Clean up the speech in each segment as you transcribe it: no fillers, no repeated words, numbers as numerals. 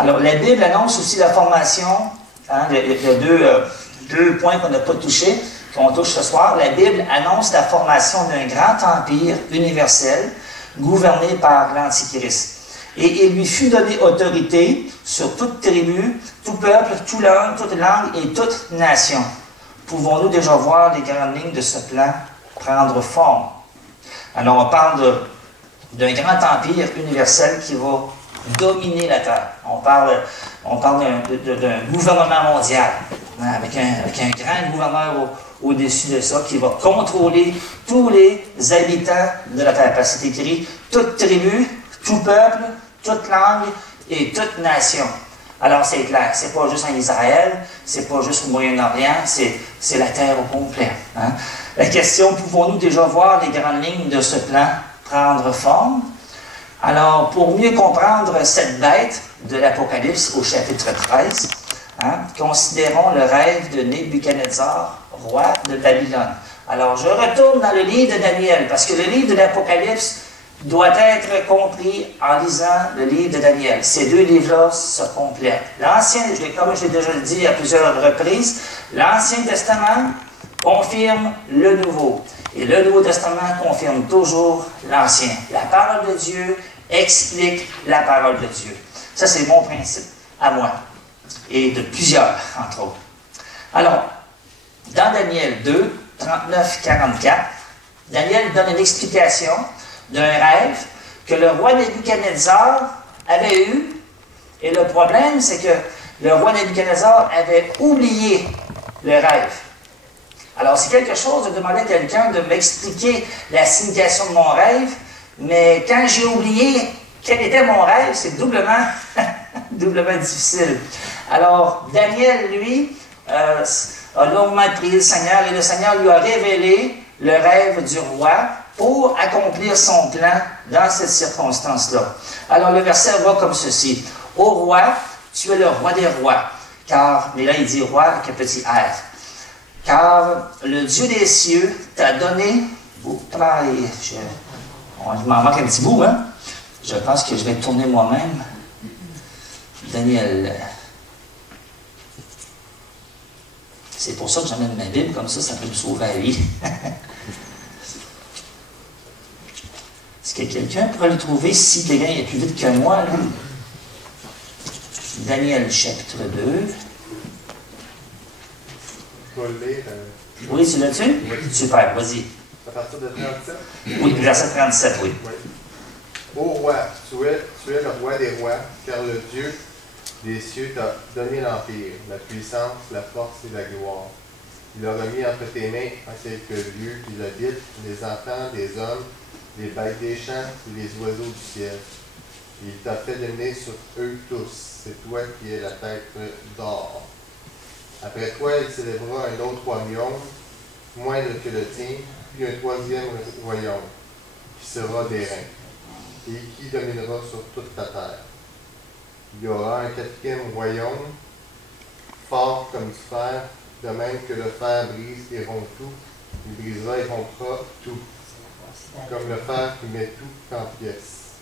Alors, la Bible annonce aussi la formation, hein, il y a deux points qu'on n'a pas touchés, qu'on touche ce soir. La Bible annonce la formation d'un grand empire universel gouverné par l'Antichrist. Et il lui fut donné autorité sur toute tribu, tout peuple, toute langue et toute nation. Pouvons-nous déjà voir les grandes lignes de ce plan prendre forme? Alors, on parle d'un grand empire universel qui va dominer la Terre. On parle d'un gouvernement mondial, hein, avec un grand gouverneur au-dessus de ça, qui va contrôler tous les habitants de la Terre. Parce que c'est écrit, toute tribu, tout peuple, toute langue et toute nation. Alors c'est clair, c'est pas juste en Israël, c'est pas juste au Moyen-Orient, c'est la Terre au complet. Hein. La question, pouvons-nous déjà voir les grandes lignes de ce plan prendre forme? Alors, pour mieux comprendre cette bête de l'Apocalypse au chapitre 13, hein, considérons le rêve de Nebuchadnezzar, roi de Babylone. Alors, je retourne dans le livre de Daniel, parce que le livre de l'Apocalypse doit être compris en lisant le livre de Daniel. Ces deux livres-là se complètent. L'Ancien, comme je l'ai déjà dit à plusieurs reprises, l'Ancien Testament confirme le Nouveau. Et le Nouveau Testament confirme toujours l'Ancien. La parole de Dieu explique la parole de Dieu. Ça, c'est mon principe, à moi. Et de plusieurs, entre autres. Alors, dans Daniel 2, 39-44, Daniel donne une explication d'un rêve que le roi Nebuchadnezzar avait eu. Et le problème, c'est que le roi Nebuchadnezzar avait oublié le rêve. Alors, c'est quelque chose de demander à quelqu'un de m'expliquer la signification de mon rêve, mais quand j'ai oublié quel était mon rêve, c'est doublement, doublement difficile. Alors, Daniel, lui, a longuement prié le Seigneur, et le Seigneur lui a révélé le rêve du roi pour accomplir son plan dans cette circonstance-là. Alors, le verset va comme ceci. « Ô roi, tu es le roi des rois, car... » Mais là, il dit « roi » avec un petit « r ». « Car le Dieu des cieux t'a donné... » Il m'en manque un petit bout, hein? Je pense que je vais tourner moi-même. Daniel. C'est pour ça que j'amène ma Bible, comme ça peut me sauver la vie. Est-ce que quelqu'un pourrait le trouver si quelqu'un est plus vite que moi, là? Daniel, chapitre 2. Oui, tu l'as-tu? Oui. Super, vas-y. À partir de 37? Oui, verset 37, oui. Oui. Ô roi, tu es le roi des rois, car le Dieu des cieux t'a donné l'empire, la puissance, la force et la gloire. Il a remis entre tes mains à quelques lieux qui l'habitent, les enfants, les hommes, les bêtes des champs et les oiseaux du ciel. Il t'a fait dominer sur eux tous. C'est toi qui es la tête d'or. Après toi, il s'élèvera un autre royaume, moindre que le tien, puis un troisième royaume, qui sera d'airain, et qui dominera sur toute la terre. Il y aura un quatrième royaume, fort comme du fer, de même que le fer brise et rompt tout, il brisera et rompra tout, comme le fer qui met tout en pièces.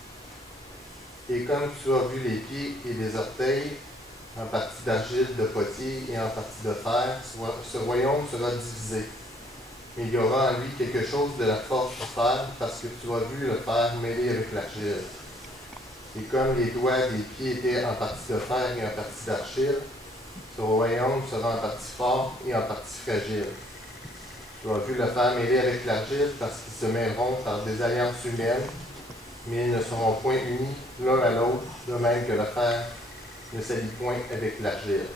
Et comme tu as vu les pieds et les orteils, en partie d'argile de potier et en partie de fer, ce royaume sera divisé. Mais il y aura en lui quelque chose de la force du fer, parce que tu as vu le fer mêlé avec l'argile. Et comme les doigts des pieds étaient en partie de fer et en partie d'argile, ce royaume sera en partie fort et en partie fragile. Tu as vu le fer mêlé avec l'argile, parce qu'ils se mêleront par des alliances humaines, mais ils ne seront point unis l'un à l'autre, de même que le fer ne s'allie point avec l'argile.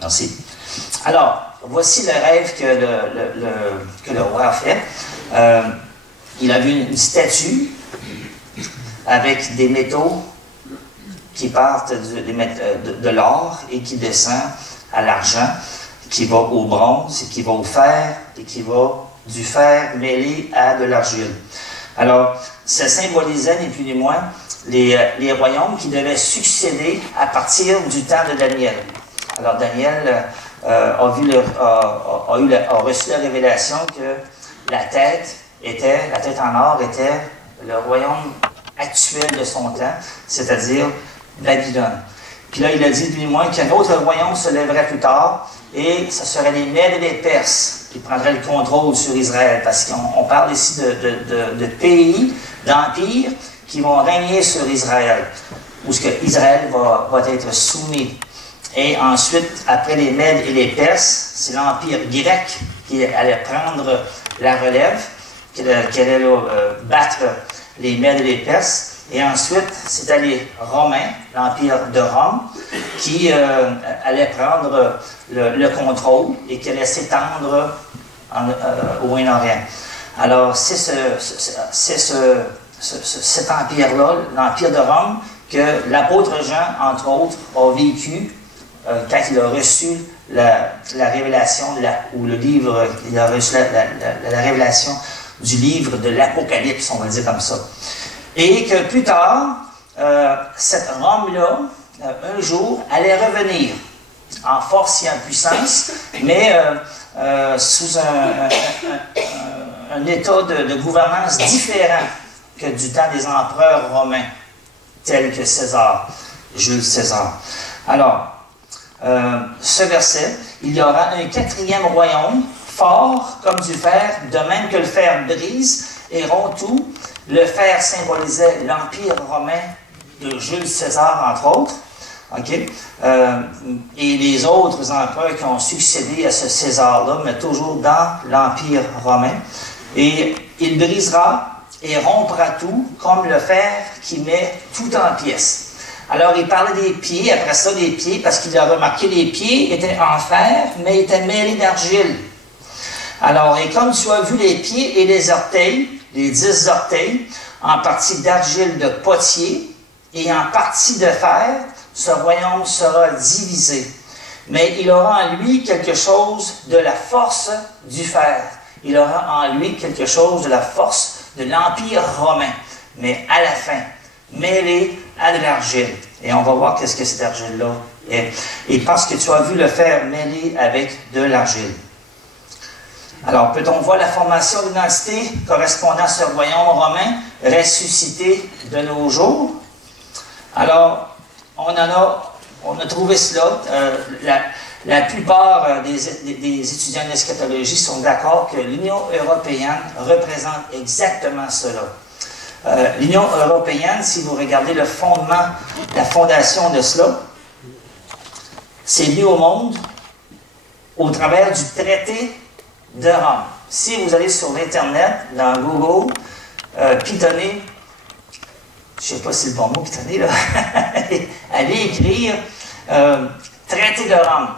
Merci. Alors, voici le rêve que le roi a fait. Il a vu une statue avec des métaux qui partent de l'or et qui descend à l'argent, qui va au bronze, et qui va au fer, et qui va du fer mêlé à de l'argile. Alors, ça symbolisait ni plus ni moins les royaumes qui devaient succéder à partir du temps de Daniel. Alors, Daniel a reçu la révélation que la tête en or était le royaume actuel de son temps, c'est-à-dire Babylone. Puis là, il a dit, lui-même, qu'un autre royaume se lèverait plus tard, et ce serait les Mèdes et les Perses qui prendraient le contrôle sur Israël, parce qu'on parle ici de pays, d'empires, qui vont régner sur Israël, où ce que Israël va être soumis. Et ensuite, après les Mèdes et les Perses, c'est l'empire grec qui allait prendre la relève, qui allait battre les Mèdes et les Perses. Et ensuite, c'était les Romains, l'empire de Rome, qui allait prendre le contrôle et qui allait s'étendre au Moyen-Orient. Alors, c'est cet empire-là, l'empire de Rome, que l'apôtre Jean, entre autres, a vécu quand il a reçu la révélation, ou le livre, il a reçu la révélation du livre de l'Apocalypse, on va le dire comme ça. Et que plus tard, cette Rome-là, un jour, allait revenir en force et en puissance, mais sous un état de gouvernance différent que du temps des empereurs romains, tels que César, Jules César. Alors, ce verset, il y aura un quatrième royaume, fort comme du fer, de même que le fer brise et rompt tout. Le fer symbolisait l'Empire romain de Jules César, entre autres. Okay? Et les autres empereurs qui ont succédé à ce César-là, mais toujours dans l'Empire romain. Et il brisera et rompra tout, comme le fer qui met tout en pièces. Alors, il parlait des pieds, après ça, des pieds, parce qu'il a remarqué les pieds étaient en fer, mais étaient mêlés d'argile. Alors, et comme tu as vu les pieds et les orteils, les 10 orteils, en partie d'argile de potier et en partie de fer, ce royaume sera divisé. Mais il aura en lui quelque chose de la force du fer. Il aura en lui quelque chose de la force de l'Empire romain. Mais à la fin, mêlé à de l'argile. Et on va voir qu'est-ce que cette argile-là est. Et parce que tu as vu le fer mêlé avec de l'argile. Alors, peut-on voir la formation d'une entité correspondant à ce royaume romain ressuscité de nos jours? Alors, on a trouvé cela. La plupart des étudiants d'eschatologie sont d'accord que l'Union européenne représente exactement cela. L'Union européenne, si vous regardez le fondement, la fondation de cela, c'est lié au monde au travers du traité de Rome. Si vous allez sur l'Internet, dans Google, pitonnez, je ne sais pas si c'est le bon mot, pitonnez, là, allez écrire traité de Rome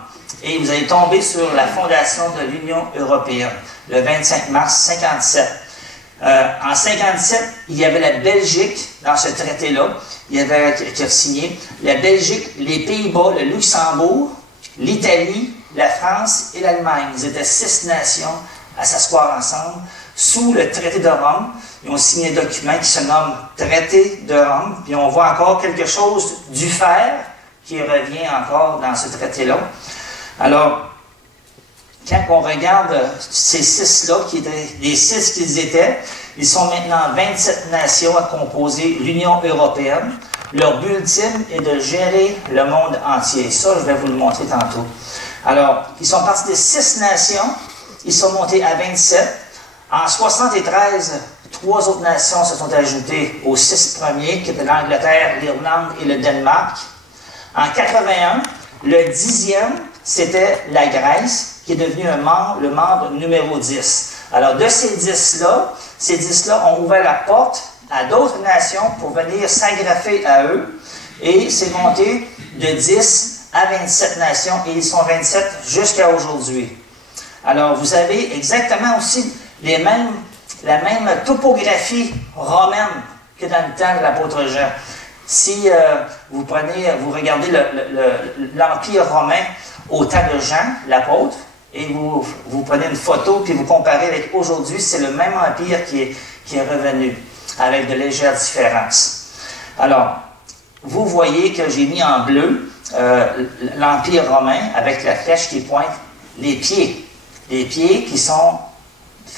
et vous allez tomber sur la fondation de l'Union européenne, le 25 mars 1957. En 1957, il y avait la Belgique dans ce traité-là, qui a signé, la Belgique, les Pays-Bas, le Luxembourg, l'Italie, la France et l'Allemagne. Ils étaient 6 nations à s'asseoir ensemble sous le traité de Rome. Ils ont signé un document qui se nomme Traité de Rome. Puis on voit encore quelque chose du fer qui revient encore dans ce traité-là. Alors, quand on regarde ces 6-là, qui étaient les 6 qu'ils étaient, ils sont maintenant 27 nations à composer l'Union européenne. Leur but ultime est de gérer le monde entier. Ça, je vais vous le montrer tantôt. Alors, ils sont partis de 6 nations, ils sont montés à 27. En 1973, 3 autres nations se sont ajoutées aux 6 premiers, qui étaient l'Angleterre, l'Irlande et le Danemark. En 1981, le 10e, c'était la Grèce, qui est devenue le membre numéro 10. Alors, de ces 10-là, ces 10-là ont ouvert la porte à d'autres nations pour venir s'agrafer à eux, et c'est monté de 10 à 27 nations, et ils sont 27 jusqu'à aujourd'hui. Alors, vous avez exactement aussi la même topographie romaine que dans le temps de l'apôtre Jean. Si vous regardez l'Empire romain au temps de Jean, l'apôtre, et vous prenez une photo, puis vous comparez avec aujourd'hui, c'est le même empire qui est revenu, avec de légères différences. Alors, vous voyez que j'ai mis en bleu l'Empire romain avec la flèche qui pointe les pieds. Les pieds qui sont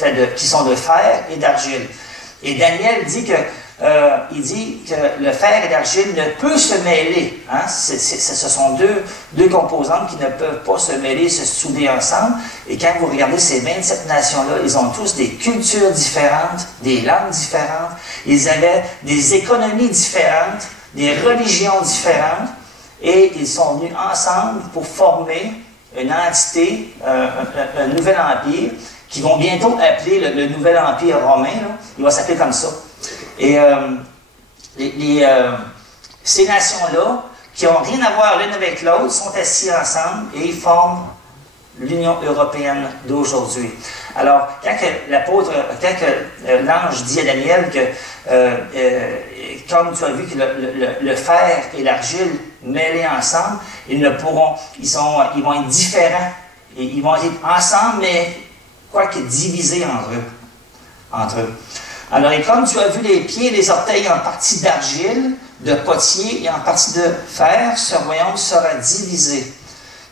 de fer et d'argile. Et Daniel dit que il dit que le fer et l'argile ne peuvent se mêler. Hein? Ce sont deux composantes qui ne peuvent pas se mêler, se souder ensemble. Et quand vous regardez ces 27 nations-là, ils ont tous des cultures différentes, des langues différentes, ils avaient des économies différentes, des religions différentes, et ils sont venus ensemble pour former une entité, un nouvel empire, qui vont bientôt appeler le nouvel empire romain. Là. Il va s'appeler comme ça. Et ces nations-là, qui n'ont rien à voir l'une avec l'autre, sont assis ensemble et ils forment l'Union européenne d'aujourd'hui. Alors, quand l'ange dit à Daniel que, comme tu as vu que le fer et l'argile mêlés ensemble, ils vont être différents. Et ils vont être ensemble, mais quoique divisés entre eux. Alors, et comme tu as vu les pieds et les orteils en partie d'argile, de potier et en partie de fer, ce royaume sera divisé.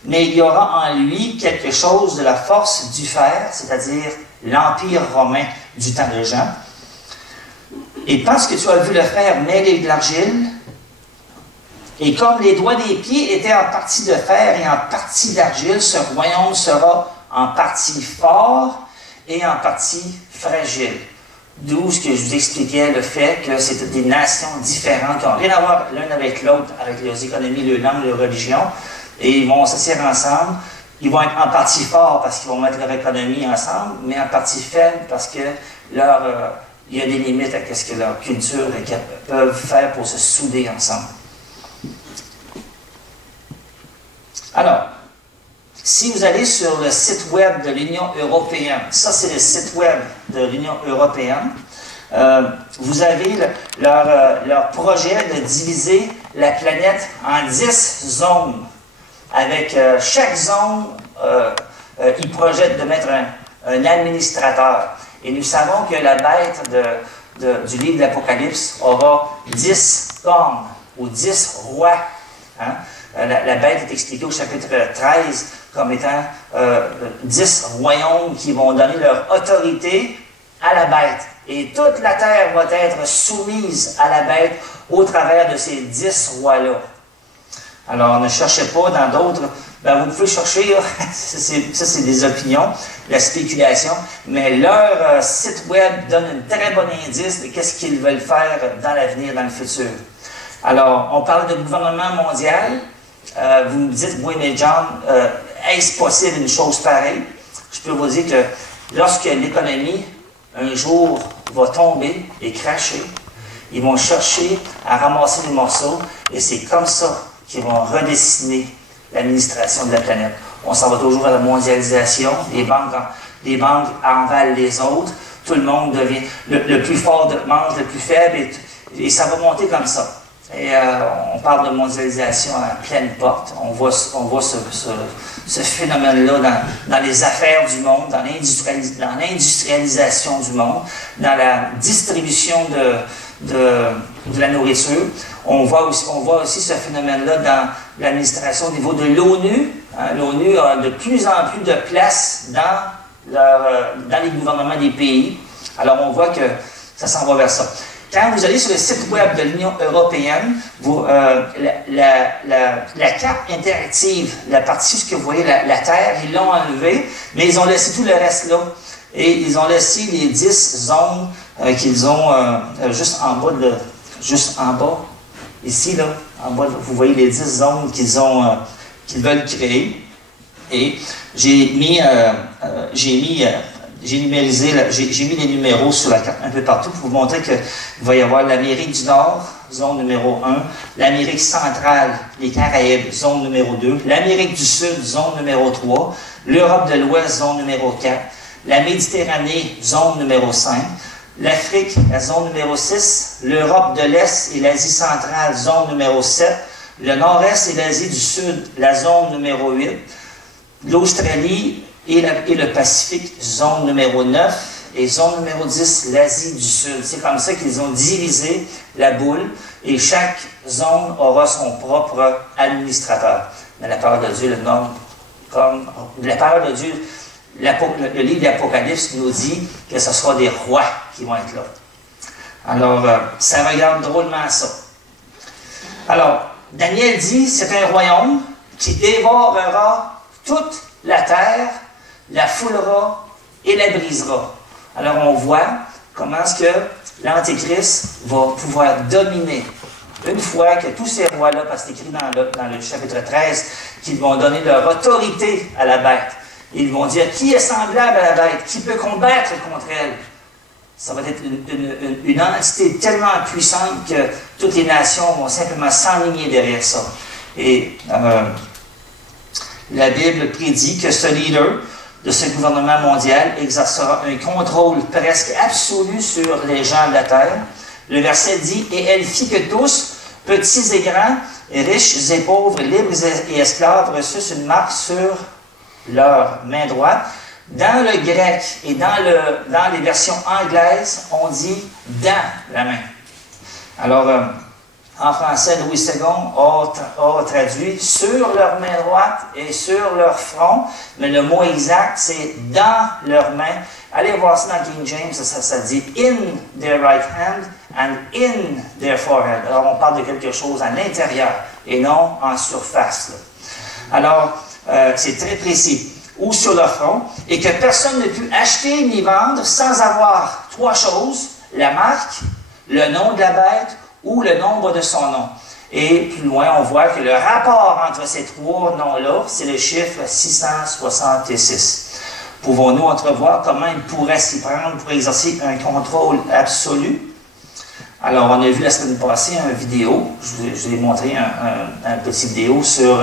Mais il y aura en lui quelque chose de la force du fer, c'est-à-dire l'Empire romain du temps de Jean. Et parce que tu as vu le fer mêlé de l'argile, et comme les doigts des pieds étaient en partie de fer et en partie d'argile, ce royaume sera en partie fort et en partie fragile. D'où ce que je vous expliquais, le fait que c'était des nations différentes qui n'ont rien à voir l'une avec l'autre, avec leurs économies, leurs langues, leurs religions, et ils vont s'associer ensemble. Ils vont être en partie forts parce qu'ils vont mettre leur économie ensemble, mais en partie faible parce que il y a des limites à ce que leur culture peuvent faire pour se souder ensemble. Alors, si vous allez sur le site web de l'Union européenne, ça c'est le site web de l'Union européenne, vous avez leur projet de diviser la planète en 10 zones. Avec chaque zone, ils projettent de mettre un administrateur. Et nous savons que la bête du livre de l'Apocalypse aura 10 cornes ou 10 rois. Hein? La bête est expliquée au chapitre 13 comme étant 10 royaumes qui vont donner leur autorité à la bête. Et toute la terre va être soumise à la bête au travers de ces 10 rois-là. Alors, ne cherchez pas dans d'autres. Ben, vous pouvez chercher, ça c'est des opinions, la spéculation, mais leur site web donne un très bon indice de qu'est-ce qu'ils veulent faire dans l'avenir, dans le futur. Alors, on parle de gouvernement mondial. Vous me dites, oui, mais John, est-ce possible une chose pareille? Je peux vous dire que lorsque l'économie, un jour, va tomber et cracher, ils vont chercher à ramasser les morceaux, et c'est comme ça qu'ils vont redessiner l'administration de la planète. On s'en va toujours à la mondialisation, les banques envalent les autres, tout le monde devient, le plus fort mange le plus faible, et ça va monter comme ça. Et on parle de mondialisation à pleine porte. On voit ce phénomène-là dans les affaires du monde, dans l'industrialisation du monde, dans la distribution de la nourriture. On voit aussi ce phénomène-là dans l'administration au niveau de l'ONU. Hein, l'ONU a de plus en plus de place dans les gouvernements des pays. Alors on voit que ça s'en va vers ça. Quand vous allez sur le site web de l'Union européenne, la carte interactive, la partie où vous voyez la Terre, ils l'ont enlevée, mais ils ont laissé tout le reste là. Et ils ont laissé les 10 zones qu'ils ont juste en bas, ici, là, en bas, vous voyez les 10 zones qu'ils veulent créer. Et j'ai mis les numéros sur la carte un peu partout pour vous montrer qu'il va y avoir l'Amérique du Nord, zone numéro 1, l'Amérique centrale, les Caraïbes, zone numéro 2, l'Amérique du Sud, zone numéro 3, l'Europe de l'Ouest, zone numéro 4, la Méditerranée, zone numéro 5, l'Afrique, la zone numéro 6, l'Europe de l'Est et l'Asie centrale, zone numéro 7, le Nord-Est et l'Asie du Sud, la zone numéro 8, l'Australie et le Pacifique, zone numéro 9, et zone numéro 10, l'Asie du Sud. C'est comme ça qu'ils ont divisé la boule, et chaque zone aura son propre administrateur. Mais la parole de Dieu le nomme comme... La parole de Dieu, le livre de l'Apocalypse nous dit que ce sera des rois qui vont être là. Alors, ça regarde drôlement ça. Alors, Daniel dit, c'est un royaume qui dévorera toute la terre, la foulera et la brisera. Alors, on voit comment est-ce que l'Antéchrist va pouvoir dominer. Une fois que tous ces rois-là, parce que c'est écrit dans le chapitre 13, qu'ils vont donner leur autorité à la bête. Ils vont dire, qui est semblable à la bête? Qui peut combattre contre elle? Ça va être une entité tellement puissante que toutes les nations vont simplement s'enligner derrière ça. Et la Bible prédit que ce leader de ce gouvernement mondial exercera un contrôle presque absolu sur les gens de la terre. Le verset dit, « Et elle fit que tous, petits et grands, riches et pauvres, libres et esclaves, reçussent une marque sur leur main droite. » Dans le grec et dans les versions anglaises, on dit « dans la main ». Alors, en français, Louis II a traduit « sur leur main droite et sur leur front », mais le mot exact, c'est « dans leur main ». Allez voir ça dans King James, ça dit « in their right hand and in their forehead ». Alors, on parle de quelque chose à l'intérieur et non en surface. Là. Alors, c'est très précis. Ou sur leur front, et que personne ne put acheter ni vendre sans avoir trois choses, la marque, le nom de la bête ou le nombre de son nom. Et plus loin, on voit que le rapport entre ces trois noms-là, c'est le chiffre 666. Pouvons-nous entrevoir comment il pourrait s'y prendre pour exercer un contrôle absolu? Alors, on a vu la semaine passée une vidéo, je vous ai montré un petit vidéo sur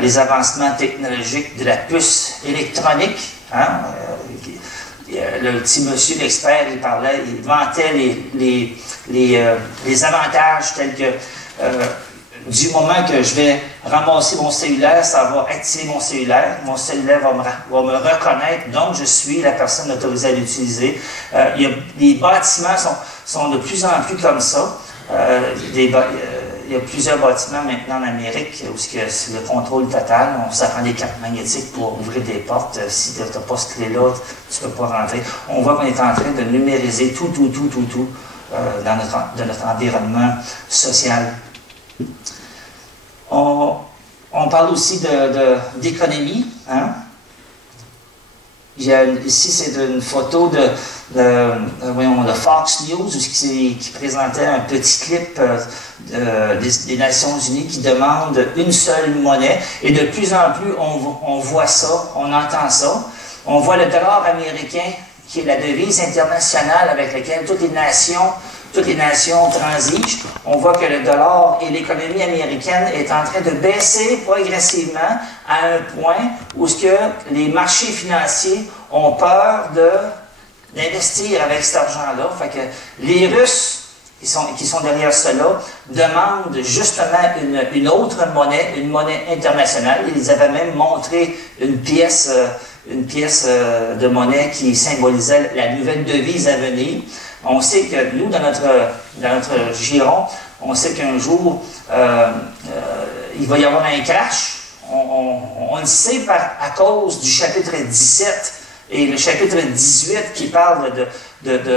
les avancements technologiques de la puce électronique. Hein? Le petit monsieur, l'expert, il parlait, il vantait les avantages tels que du moment que je vais ramasser mon cellulaire, ça va activer mon cellulaire va me reconnaître, donc je suis la personne autorisée à l'utiliser. Les bâtiments sont de plus en plus comme ça. Il y a plusieurs bâtiments maintenant en Amérique où c'est le contrôle total. Ça prend des cartes magnétiques pour ouvrir des portes. Si tu n'as pas cette clé-là, tu ne peux pas rentrer. On voit qu'on est en train de numériser tout dans notre environnement social. On parle aussi d'économie. Hein? Ici, c'est une photo de Fox News qui présentait un petit clip des Nations Unies qui demande une seule monnaie. Et de plus en plus, on voit ça, on entend ça. On voit le dollar américain, qui est la devise internationale avec laquelle toutes les nations transigent. On voit que le dollar et l'économie américaine est en train de baisser progressivement à un point où les marchés financiers ont peur d'investir avec cet argent-là. Fait que les Russes qui sont derrière cela demandent justement une autre monnaie, une monnaie internationale. Ils avaient même montré une pièce de monnaie qui symbolisait la nouvelle devise à venir. On sait que nous, dans notre giron, on sait qu'un jour, il va y avoir un crash. On le sait à cause du chapitre 17 et le chapitre 18 qui parle de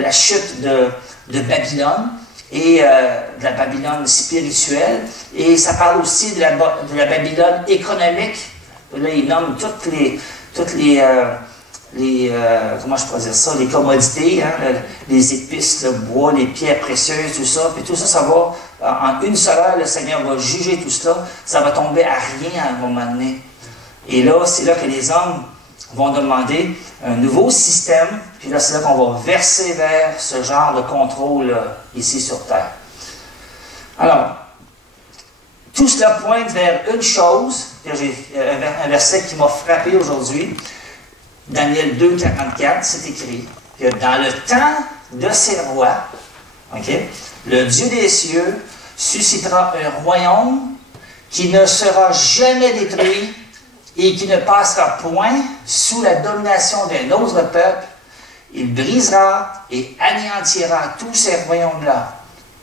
la chute de Babylone et de la Babylone spirituelle. Et ça parle aussi de la Babylone économique. Là, il nomme toutes les comment je pourrais dire ça, les commodités, hein, les épices, le bois, les pierres précieuses, tout ça. Puis tout ça, ça va, en une seule heure, le Seigneur va juger tout cela. Ça va tomber à rien à un moment donné. Et là, c'est là que les hommes vont demander un nouveau système. Puis là, c'est là qu'on va verser vers ce genre de contrôle ici sur Terre. Alors, tout cela pointe vers une chose. J'ai un verset qui m'a frappé aujourd'hui. Daniel 2, 44, c'est écrit que dans le temps de ces rois, le Dieu des cieux suscitera un royaume qui ne sera jamais détruit et qui ne passera point sous la domination d'un autre peuple. Il brisera et anéantira tous ces royaumes-là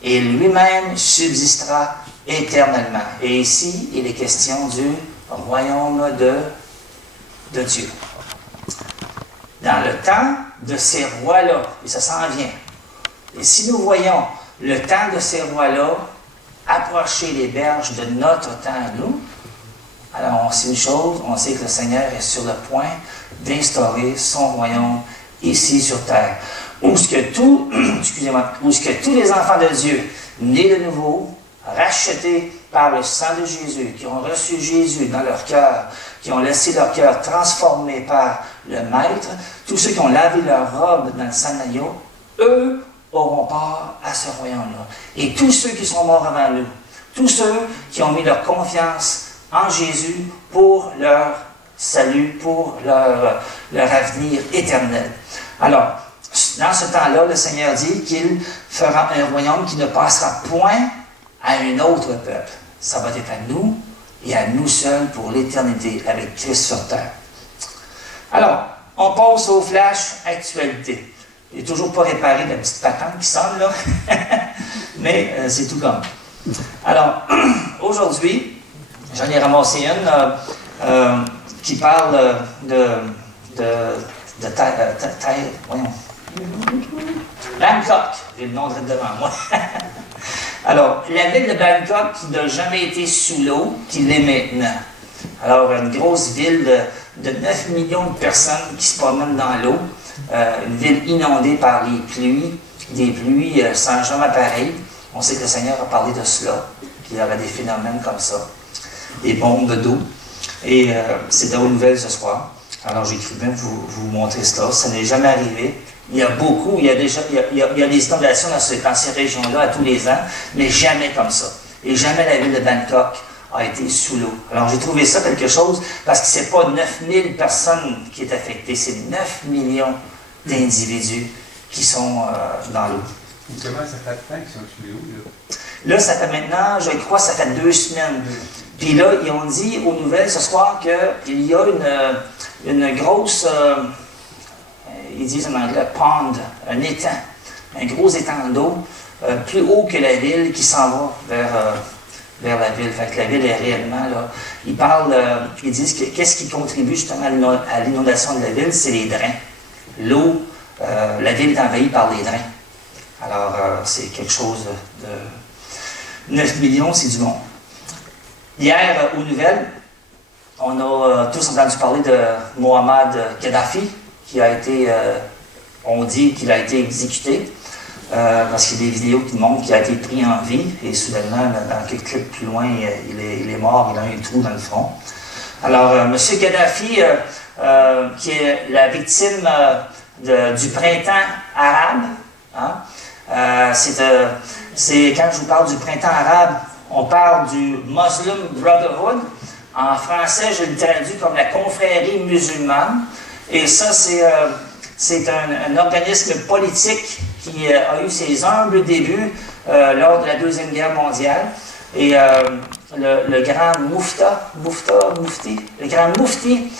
et lui-même subsistera éternellement. Et ici, il est question du royaume de Dieu. Dans le temps de ces rois-là, et ça s'en vient. Et si nous voyons le temps de ces rois-là approcher les berges de notre temps à nous, alors on sait une chose, on sait que le Seigneur est sur le point d'instaurer son royaume ici sur terre. Où ce que tous les enfants de Dieu, nés de nouveau, rachetés par le sang de Jésus, qui ont reçu Jésus dans leur cœur, qui ont laissé leur cœur transformé par le Maître, tous ceux qui ont lavé leur robe dans le sang d'agneau, eux auront part à ce royaume-là. Et tous ceux qui sont morts avant nous, tous ceux qui ont mis leur confiance en Jésus pour leur salut, pour leur avenir éternel. Alors, dans ce temps-là, le Seigneur dit qu'il fera un royaume qui ne passera point à un autre peuple. Ça va être à nous et à nous seuls pour l'éternité avec Christ sur terre. Alors, on passe au flash actualité. Je n'ai toujours pas réparé la petite patente qui sonne là, mais c'est tout comme. Alors, aujourd'hui, j'en ai ramassé une qui parle voyons. Bangkok, j'ai le nom devant moi. Alors, la ville de Bangkok qui n'a jamais été sous l'eau, qui l'est maintenant. Alors, une grosse ville de 9 millions de personnes qui se promènent dans l'eau, une ville inondée par les pluies, des pluies sans jamais pareil. On sait que le Seigneur a parlé de cela, qu'il y aurait des phénomènes comme ça, des bombes d'eau. Et c'est dans aux nouvelles ce soir. Alors, j'ai cru bien vous montrer cela. Ça n'est jamais arrivé. Il y a beaucoup, il y a des inondations dans ces régions-là à tous les ans, mais jamais comme ça. Et jamais la ville de Bangkok a été sous l'eau. Alors, j'ai trouvé ça quelque chose, parce que ce n'est pas 9000 personnes qui est affectées, c'est 9 millions d'individus qui sont dans l'eau. Comment ça fait de temps qu'ils sont sous l'eau, là? Là, ça fait maintenant, je crois, ça fait 2 semaines. Puis là, ils ont dit aux nouvelles ce soir qu'il y a une grosse, ils disent en anglais, pond, un étang, un gros étang d'eau, plus haut que la ville qui s'en va vers la ville. Fait que la ville est réellement là. Ils disent que qu'est-ce qui contribue justement à l'inondation de la ville, c'est les drains. L'eau, la ville est envahie par les drains. Alors, c'est quelque chose de 9 millions, c'est du bon. Hier, aux nouvelles, on a tous entendu parler de Mohamed Kadhafi, qui a été, on dit qu'il a été exécuté, parce qu'il y a des vidéos qui montrent qu'il a été pris en vie, et soudainement, dans quelques clips plus loin, il est mort, il a un trou dans le front. Alors, M. Kadhafi, qui est la victime du printemps arabe, hein, c'est quand je vous parle du printemps arabe, on parle du Muslim Brotherhood. En français, je le traduis comme la confrérie musulmane. Et ça, c'est un organisme politique qui a eu ses humbles débuts lors de la Deuxième Guerre mondiale. Et le grand Mufti, le grand Mufti,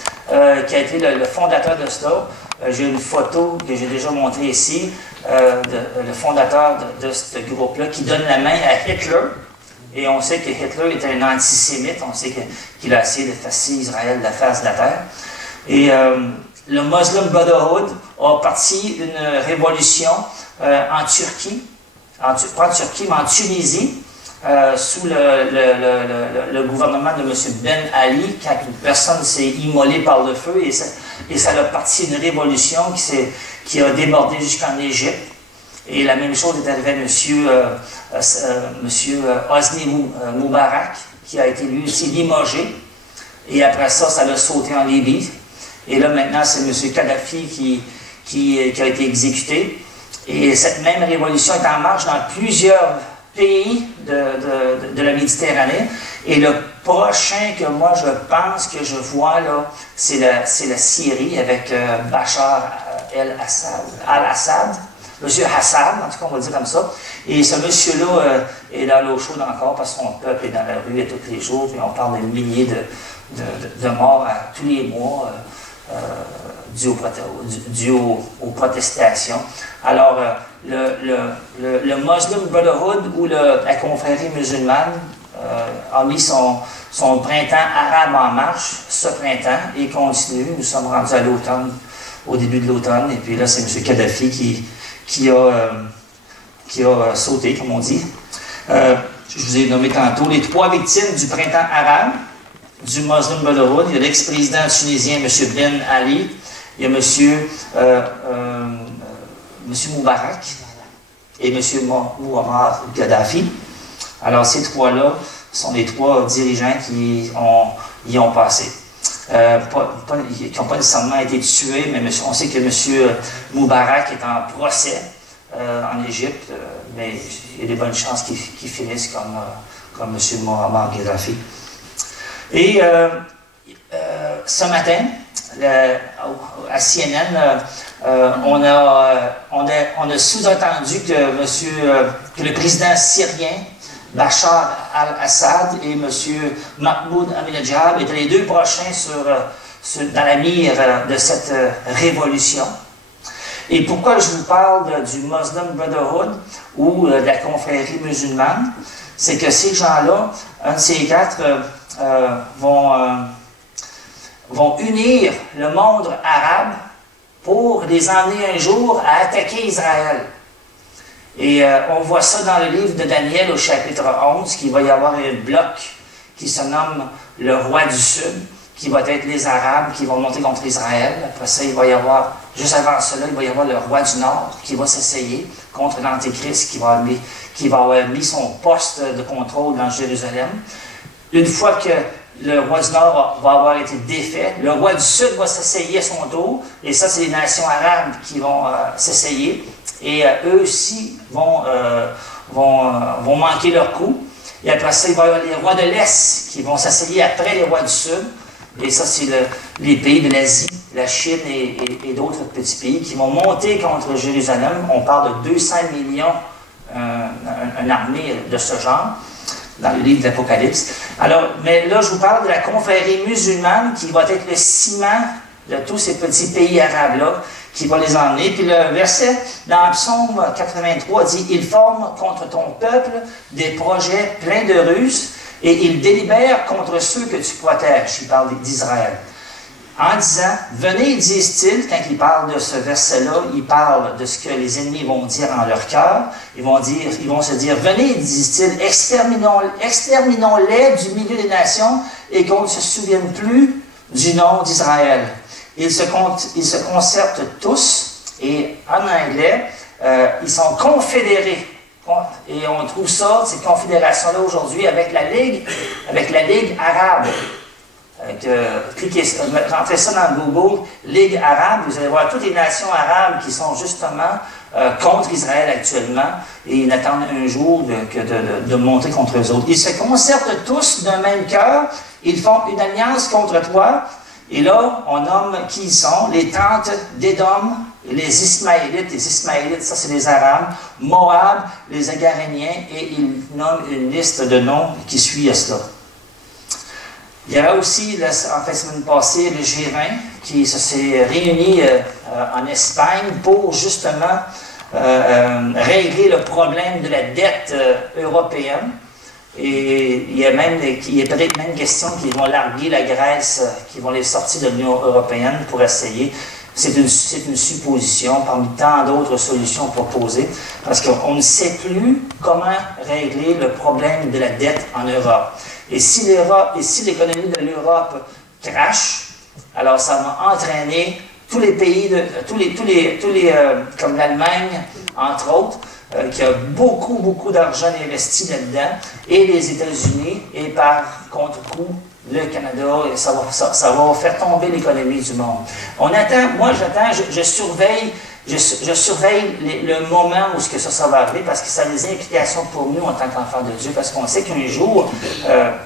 qui a été le fondateur de cela, j'ai une photo que j'ai déjà montrée ici, le fondateur de ce groupe-là, qui donne la main à Hitler. Et on sait que Hitler était un antisémite, on sait qu'il a essayé de effacer Israël de la face de la terre. Et le Muslim Brotherhood a parti une révolution en Turquie, pas en Turquie, mais en Tunisie, sous le gouvernement de M. Ben Ali, quand une personne s'est immolée par le feu, et ça a parti une révolution qui a débordé jusqu'en Égypte. Et la même chose est arrivée à M. Hosni Moubarak, qui a été lui aussi limogé. Et après ça, ça l'a sauté en Libye. Et là, maintenant, c'est M. Kadhafi qui a été exécuté. Et cette même révolution est en marche dans plusieurs pays de la Méditerranée. Et le prochain que moi, je pense que je vois, là, c'est la Syrie avec Bachar al-Assad. Monsieur Hassan, en tout cas, on va le dire comme ça. Et ce monsieur-là est dans l'eau chaude encore parce que son peuple est dans la rue tous les jours. Puis on parle de milliers de morts tous les mois dû aux protestations. Alors, le Muslim Brotherhood ou la confrérie musulmane a mis son printemps arabe en marche ce printemps et continue. Nous sommes rendus à l'automne au début de l'automne. Et puis là, c'est M. Kadhafi qui a sauté, comme on dit. Je vous ai nommé tantôt les 3 victimes du printemps arabe, du Muslim Brotherhood. Il y a l'ex-président tunisien, M. Ben Ali. Il y a M. Moubarak et M. Muammar Kadhafi. Alors, ces 3-là sont les 3 dirigeants qui y ont passé. Qui n'ont pas nécessairement été tués, mais on sait que M. Moubarak est en procès en Égypte, mais il y a des bonnes chances qu'il finisse comme M. Muammar Kadhafi. Et ce matin, à CNN, on a sous-entendu que le président syrien Bachar al-Assad et M. Mahmoud Ahmadinejad étaient les 2 prochains dans la mire de cette révolution. Et pourquoi je vous parle du Muslim Brotherhood ou de la confrérie musulmane, c'est que ces gens-là, un de ces 4, vont unir le monde arabe pour les emmener un jour à attaquer Israël. Et on voit ça dans le livre de Daniel au chapitre 11, qu'il va y avoir un bloc qui se nomme le roi du Sud, qui va être les Arabes qui vont monter contre Israël. Après ça, il va y avoir, juste avant cela, il va y avoir le roi du Nord qui va s'essayer contre l'Antéchrist qui va avoir mis son poste de contrôle dans Jérusalem. Une fois que le roi du Nord va avoir été défait, le roi du Sud va s'essayer à son tour, et ça, c'est les nations arabes qui vont s'essayer, et eux aussi vont manquer leur coup. Et après ça, il va y avoir les rois de l'Est qui vont s'essayer après les rois du Sud, et ça, c'est les pays de l'Asie, la Chine et d'autres petits pays qui vont monter contre Jérusalem. On parle de 200 millions, une armée de ce genre, dans le livre de l'Apocalypse. Alors, mais là, je vous parle de la confrérie musulmane qui va être le ciment de tous ces petits pays arabes-là, qui va les emmener. Puis le verset dans Psaume 83 dit « Ils forment contre ton peuple des projets pleins de ruses et ils délibèrent contre ceux que tu protèges. » Il parle d'Israël. En disant, venez, disent-ils, quand ils parlent de ce verset-là, ils parlent de ce que les ennemis vont dire en leur cœur. Ils vont se dire, venez, disent-ils, exterminons-les du milieu des nations et qu'on ne se souvienne plus du nom d'Israël. Ils se concertent tous, et en anglais, ils sont confédérés. Et on trouve ça, cette confédération-là aujourd'hui, avec la Ligue arabe. Rentrez ça dans Google, Ligue arabe, vous allez voir toutes les nations arabes qui sont justement contre Israël actuellement, et ils attendent un jour de monter contre eux autres. Ils se concertent tous d'un même cœur, ils font une alliance contre toi, et là, on nomme qui ils sont, les tentes d'Édom, les Ismaélites, ça c'est les Arabes, Moab, les Agaréniens, et ils nomment une liste de noms qui suit à cela. Il y a aussi, en fait, la semaine passée, le G20 qui s'est réuni en Espagne pour justement régler le problème de la dette européenne. Et il y a peut-être même question qu'ils vont larguer la Grèce, qu'ils vont les sortir de l'Union européenne pour essayer. C'est une supposition parmi tant d'autres solutions proposées, parce qu'on ne sait plus comment régler le problème de la dette en Europe. Et si l'économie de l'Europe crache, alors ça va entraîner tous les pays, comme l'Allemagne, entre autres, qui a beaucoup d'argent investi là-dedans, et les États-Unis, et par contre-coup, le Canada, ça va faire tomber l'économie du monde. Je surveille le moment où ça va arriver, parce que ça a des implications pour nous en tant qu'enfants de Dieu, parce qu'on sait qu'un jour,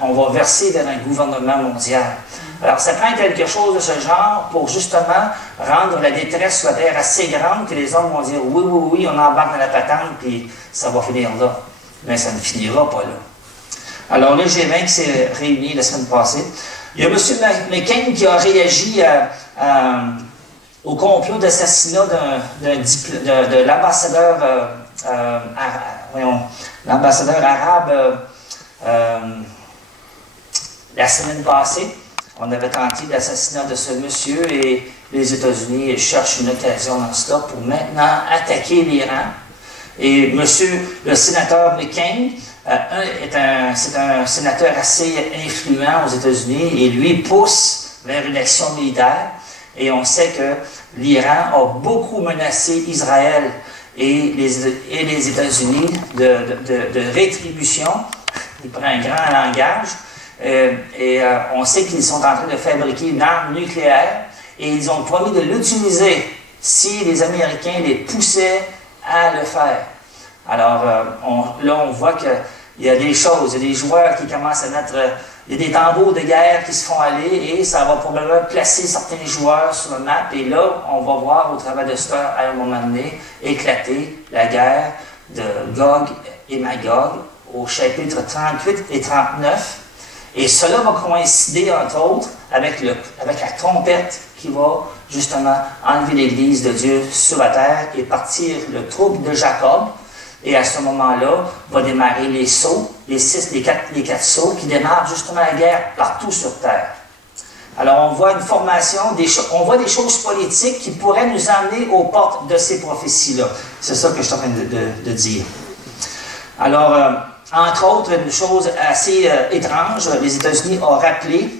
on va verser vers un gouvernement mondial. Alors, ça prend quelque chose de ce genre pour justement rendre la détresse sur la terre assez grande que les hommes vont dire oui, on embarque dans la patente, puis ça va finir là. Mais ça ne finira pas là. Alors, le G20 qui s'est réuni la semaine passée, il y a M. McCain qui a réagi au complot d'assassinat de l'ambassadeur arabe la semaine passée. On avait tenté l'assassinat de ce monsieur et les États-Unis cherchent une occasion dans cela pour maintenant attaquer l'Iran. Et le sénateur McCain, c'est un sénateur assez influent aux États-Unis et lui pousse vers une action militaire. Et on sait que l'Iran a beaucoup menacé Israël et les États-Unis de rétribution. Il prend un grand langage. On sait qu'ils sont en train de fabriquer une arme nucléaire et ils ont promis de l'utiliser si les Américains les poussaient à le faire. Alors, là, on voit qu'il y a des choses, il y a des joueurs qui commencent à mettre... il y a des tambours de guerre qui se font aller et ça va probablement placer certains joueurs sur le map. Et là, on va voir au travers de cela, à un moment donné, éclater la guerre de Gog et Magog au chapitre 38 et 39. Et cela va coïncider, entre autres, avec la trompette qui va justement enlever l'Église de Dieu sur la terre et partir le troupe de Jacob. Et à ce moment-là, va démarrer les sauts, les quatre sauts qui démarrent justement la guerre partout sur terre. Alors on voit une formation, on voit des choses politiques qui pourraient nous amener aux portes de ces prophéties-là. C'est ça que je suis en train de dire. Alors, entre autres, une chose assez étrange, les États-Unis ont rappelé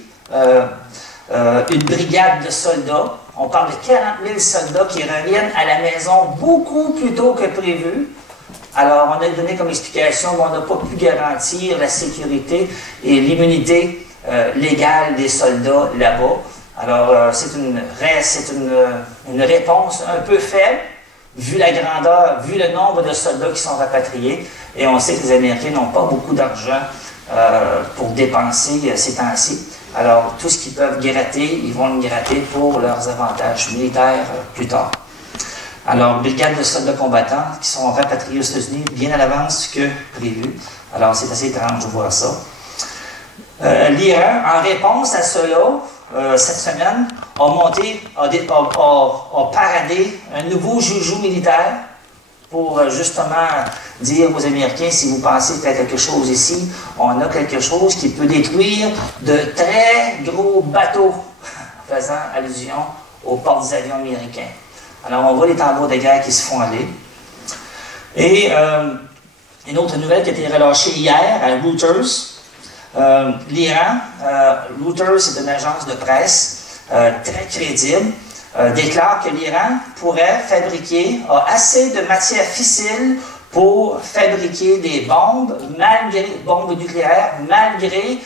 une brigade de soldats. On parle de 40 000 soldats qui reviennent à la maison beaucoup plus tôt que prévu. Alors, on a donné comme explication qu'on n'a pas pu garantir la sécurité et l'immunité légale des soldats là-bas. Alors, c'est une réponse un peu faible, vu la grandeur, vu le nombre de soldats qui sont rapatriés. Et on sait que les Américains n'ont pas beaucoup d'argent pour dépenser ces temps-ci. Alors, tout ce qu'ils peuvent gratter, ils vont le gratter pour leurs avantages militaires plus tard. Alors, brigade de soldats combattants qui sont rapatriés aux États-Unis bien à l'avance que prévu. Alors, c'est assez étrange de voir ça. L'Iran, en réponse à cela, cette semaine, a paradé un nouveau joujou militaire pour justement dire aux Américains, si vous pensez faire quelque chose ici, on a quelque chose qui peut détruire de très gros bateaux, faisant allusion aux porte-avions américains. Alors, on voit les tambours de guerre qui se font aller. Et une autre nouvelle qui a été relâchée hier à Reuters. L'Iran, Reuters, c'est une agence de presse très crédible, déclare que l'Iran pourrait fabriquer, a assez de matière fissile pour fabriquer des bombes, bombes nucléaires, malgré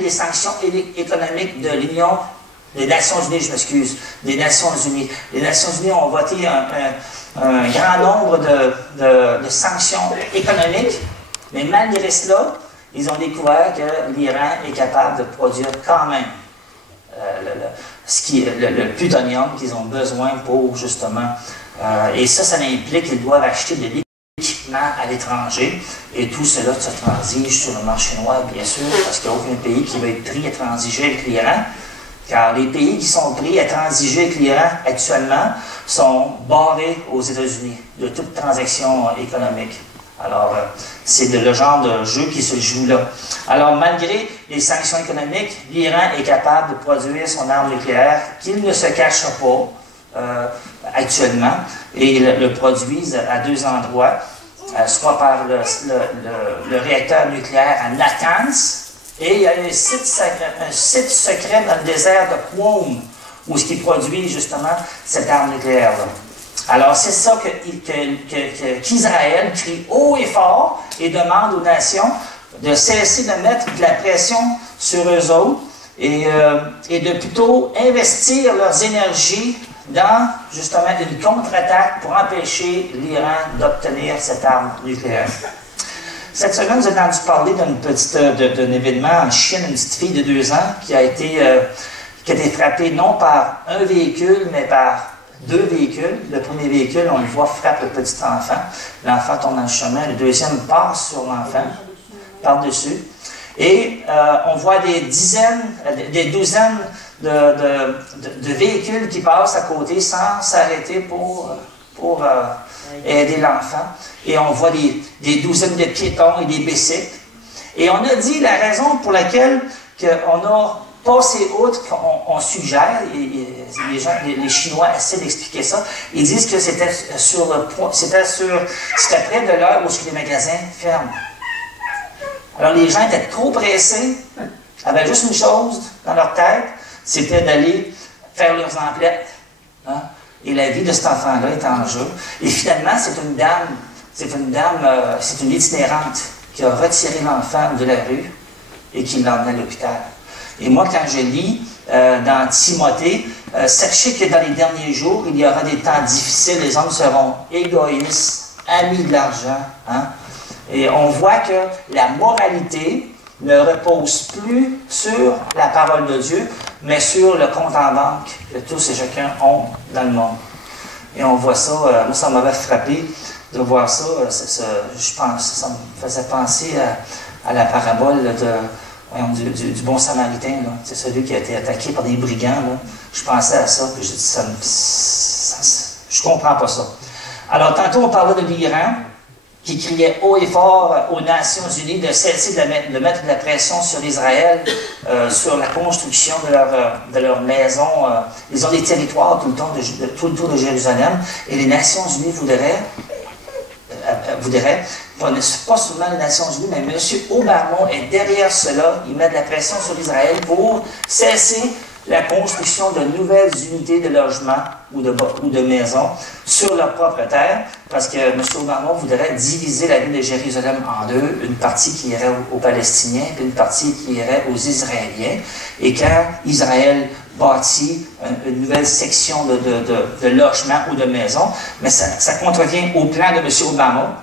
les sanctions économiques de l'Union. Les Nations Unies, je m'excuse, les Nations Unies. Les Nations Unies ont voté un grand nombre de sanctions économiques, mais malgré cela, ils ont découvert que l'Iran est capable de produire quand même le plutonium qu'ils ont besoin pour justement... et ça implique qu'ils doivent acheter de l'équipement à l'étranger, et tout cela se transige sur le marché noir, bien sûr, parce qu'il n'y a aucun pays qui va être pris à transiger avec l'Iran. Car les pays qui sont pris à transiger avec l'Iran actuellement sont barrés aux États-Unis de toute transaction économique. Alors, c'est le genre de jeu qui se joue là. Alors, malgré les sanctions économiques, l'Iran est capable de produire son arme nucléaire, qu'il ne se cache pas actuellement, et le produisent à deux endroits, soit par le réacteur nucléaire à Natanz, et il y a un site secret dans le désert de Qom, où ils produisent justement cette arme nucléaire-là. Alors, c'est ça qu'Israël crie haut et fort et demande aux nations de cesser de mettre de la pression sur eux autres et de plutôt investir leurs énergies dans justement une contre-attaque pour empêcher l'Iran d'obtenir cette arme nucléaire. Cette semaine, vous avez entendu parler d'un événement en Chine, une petite fille de 2 ans qui a été frappée non par un véhicule, mais par 2 véhicules. Le premier véhicule, on le voit, frappe le petit enfant. L'enfant tombe dans le chemin. Le deuxième passe sur l'enfant, par-dessus. Et on voit des douzaines de véhicules qui passent à côté sans s'arrêter pour aider l'enfant. Et on voit des douzaines de piétons et des bicycles. Et on a dit la raison pour laquelle on a passer outre qu'on suggère, les Chinois essaient d'expliquer ça, ils disent que c'était près de l'heure où les magasins ferment. Alors les gens étaient trop pressés, avaient juste une chose dans leur tête, c'était d'aller faire leurs emplettes. Hein? Et la vie de cet enfant-là est en jeu. Et finalement, c'est une itinérante qui a retiré l'enfant de la rue et qui l'a emmené à l'hôpital. Et moi, quand je lis dans Timothée, sachez que dans les derniers jours, il y aura des temps difficiles, les hommes seront égoïstes, amis de l'argent. Hein? Et on voit que la moralité ne repose plus sur la parole de Dieu, mais sur le compte en banque que tous et chacun ont dans le monde. Et on voit ça, moi ça m'avait frappé de voir ça, je pense, ça me faisait penser à la parabole du bon samaritain, c'est celui qui a été attaqué par des brigands. Là. Je pensais à ça, puis j'ai dit, je comprends pas ça. Alors tantôt on parlait de l'Iran, qui criait haut et fort aux Nations Unies de cesser de mettre de la pression sur Israël, sur la construction de leur maison. Ils ont des territoires tout le tour de Jérusalem, et les Nations Unies voudraient, pas seulement les Nations Unies, mais M. Obama est derrière cela. Il met de la pression sur Israël pour cesser la construction de nouvelles unités de logement ou de maisons sur leur propre terre, parce que M. Obama voudrait diviser la ville de Jérusalem en deux, une partie qui irait aux Palestiniens et une partie qui irait aux Israéliens. Et quand Israël bâtit une nouvelle section de logement ou de maisons, mais ça contrevient au plan de M. Obama.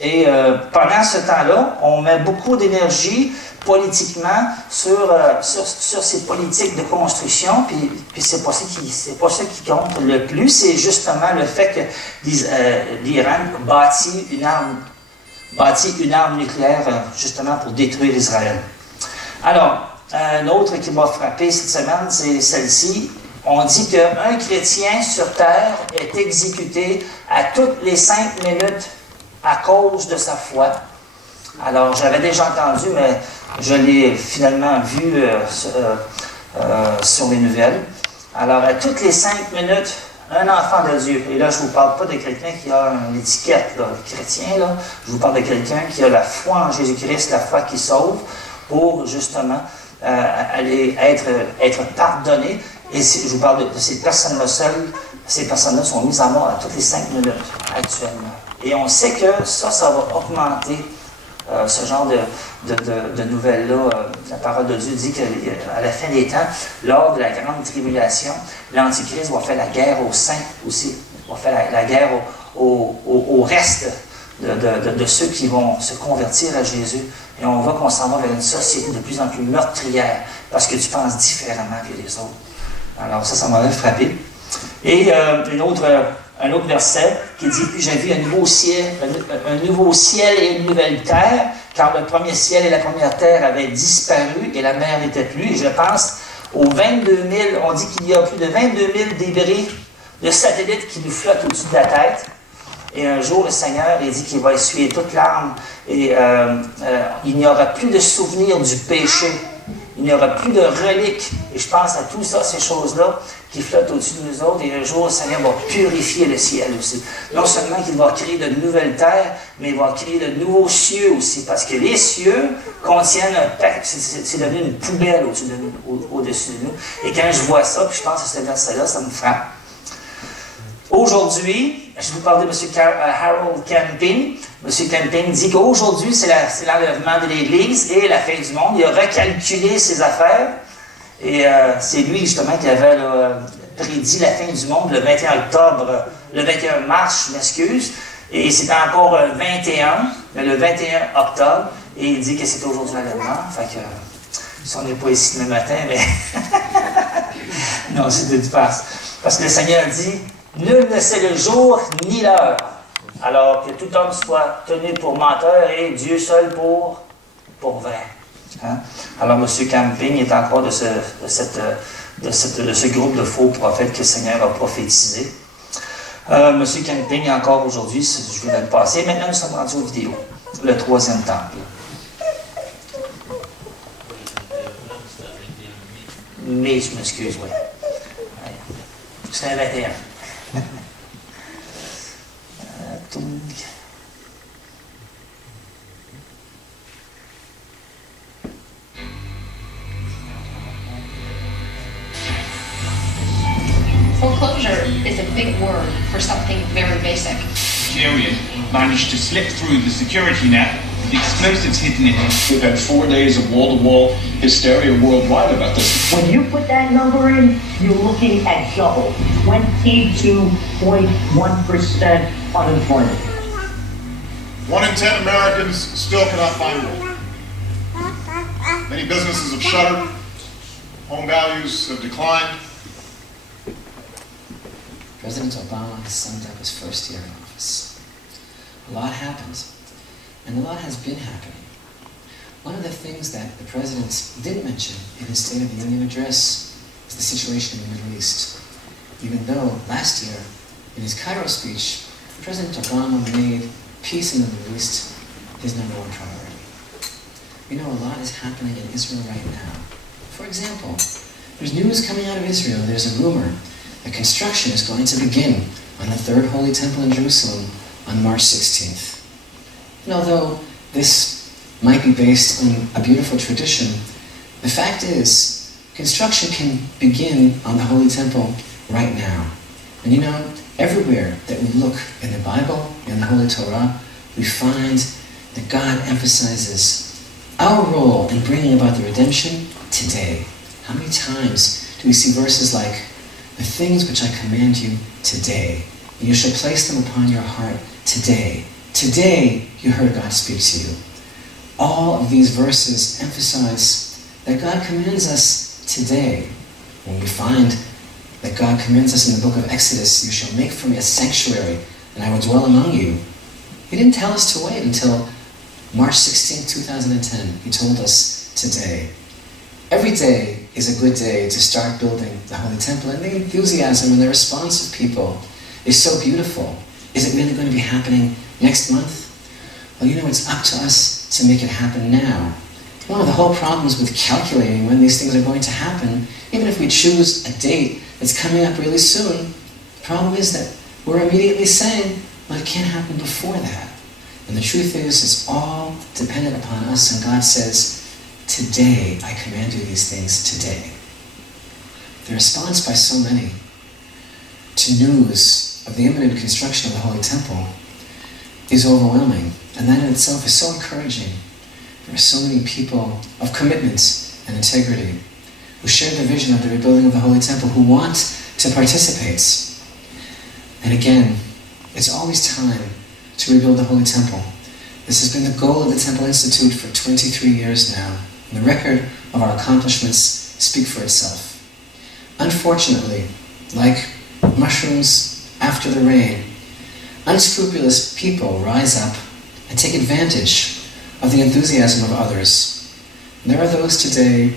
Et pendant ce temps-là, on met beaucoup d'énergie politiquement sur ces politiques de construction, puis c'est pas ça qui compte le plus, c'est justement le fait que l'Iran bâtit une arme nucléaire justement pour détruire Israël. Alors, un autre qui m'a frappé cette semaine, c'est celle-ci. On dit qu'un chrétien sur terre est exécuté à toutes les 5 minutes à cause de sa foi. Alors, j'avais déjà entendu, mais je l'ai finalement vu sur les nouvelles. Alors, à toutes les 5 minutes, un enfant de Dieu, et là, je ne vous parle pas de quelqu'un qui a une étiquette chrétien, là. Je vous parle de quelqu'un qui a la foi en Jésus-Christ, la foi qui sauve, pour justement aller être pardonné. Et je vous parle de ces personnes-là seules. Ces personnes-là sont mises à mort à toutes les 5 minutes actuellement. Et on sait que ça va augmenter ce genre de nouvelles-là. La parole de Dieu dit qu'à la fin des temps, lors de la grande tribulation, l'Antichrist va faire la guerre aux saints aussi. Il va faire la guerre au reste de ceux qui vont se convertir à Jésus. Et on voit qu'on s'en va vers une société de plus en plus meurtrière parce que tu penses différemment que les autres. Alors ça m'avait frappé. Et un autre verset qui dit « Puis j'ai vu un nouveau ciel et une nouvelle terre, car le premier ciel et la première terre avaient disparu et la mer n'était plus. » Et je pense aux 22 000, on dit qu'il y a plus de 22 000 débris de satellites qui nous flottent au-dessus de la tête. Et un jour, le Seigneur, il dit qu'il va essuyer toute larme et il n'y aura plus de souvenirs du péché. Il n'y aura plus de reliques. Et je pense à tout ça, ces choses-là, qui flottent au-dessus de nous autres. Et un jour, le Seigneur va purifier le ciel aussi. Non seulement qu'il va créer de nouvelles terres, mais il va créer de nouveaux cieux aussi. Parce que les cieux contiennent un pacte. C'est devenu une poubelle au-dessus de nous. Et quand je vois ça, puis je pense à ce verset-là, ça me frappe. Aujourd'hui, je vous parle de M. Harold Camping. M. Camping dit qu'aujourd'hui, c'est l'enlèvement de l'Église et la fin du monde. Il a recalculé ses affaires. Et c'est lui, justement, qui avait prédit la fin du monde le 21 octobre, le 21 mars, je m'excuse. Et c'était encore 21, mais le 21 octobre. Et il dit que c'est aujourd'hui l'enlèvement. Fait que, si on n'est pas ici le matin, mais... non, c'est du passe. Parce que le Seigneur dit... Nul ne sait le jour ni l'heure, alors que tout homme soit tenu pour menteur et Dieu seul pour vrai. Hein? Alors, M. Camping est encore de ce groupe de faux prophètes que le Seigneur a prophétisé. M. Camping, encore aujourd'hui, je viens de le passer. Maintenant, nous sommes rendus aux vidéos. Le 3e temple. Mai, je m'excuse, oui. C'était 21. Foreclosure is a big word for something very basic. Algerian managed to slip through the security net with explosives hidden in it. We've had 4 days of wall-to-wall hysteria worldwide about this. When you put that number in, you're looking at double, 22.1% unemployment. 1 in 10 Americans still cannot find work. Many businesses have shuttered. Home values have declined. President Obama has summed up his first year in office. A lot happened, and a lot has been happening. One of the things that the president didn't mention in his State of the Union address is the situation in the Middle East. Even though last year, in his Cairo speech, President Obama made peace in the Middle East his #1 priority. We know a lot is happening in Israel right now. For example, there's news coming out of Israel. There's a rumor that construction is going to begin on the Third Holy Temple in Jerusalem on March 16th. And although this might be based on a beautiful tradition, the fact is, construction can begin on the Holy Temple right now. And you know, everywhere that we look in the Bible, in the Holy Torah, we find that God emphasizes our role in bringing about the redemption today. How many times do we see verses like, "The things which I command you today, you shall place them upon your heart today." Today, you heard God speak to you. All of these verses emphasize that God commands us today. When we find that God commands us in the book of Exodus, "You shall make for me a sanctuary, and I will dwell among you," He didn't tell us to wait until March 16, 2010. He told us today. Every day is a good day to start building the Holy Temple, and the enthusiasm and the response of people is so beautiful. Is it really going to be happening next month? Well, you know, it's up to us to make it happen now. One of the whole problems with calculating when these things are going to happen, even if we choose a date that's coming up really soon, the problem is that we're immediately saying, well, it can't happen before that. And the truth is, it's all dependent upon us, and God says, today I command you these things today. The response by so many to news of the imminent construction of the Holy Temple is overwhelming, and that in itself is so encouraging. There are so many people of commitment and integrity who share the vision of the rebuilding of the Holy Temple, who want to participate. And again, it's always time to rebuild the Holy Temple. This has been the goal of the Temple Institute for 23 years now, and the record of our accomplishments speak for itself. Unfortunately, like mushrooms after the rain, unscrupulous people rise up and take advantage of the enthusiasm of others. And there are those today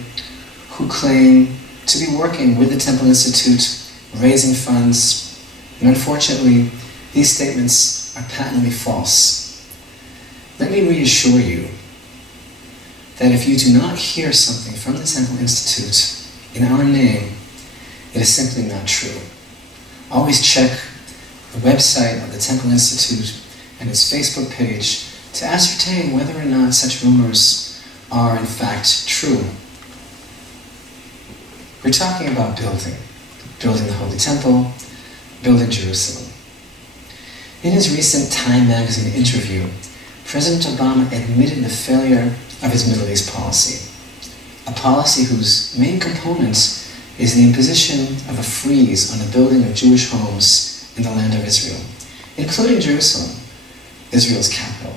who claim to be working with the Temple Institute, raising funds, and unfortunately, these statements are patently false. Let me reassure you that if you do not hear something from the Temple Institute in our name, it is simply not true. Always check the website of the Temple Institute and its Facebook page to ascertain whether or not such rumors are in fact true. We're talking about building the Holy Temple, building Jerusalem. In his recent Time magazine interview, President Obama admitted the failure of his Middle East policy, a policy whose main component is the imposition of a freeze on the building of Jewish homes in the land of Israel, including Jerusalem, Israel's capital.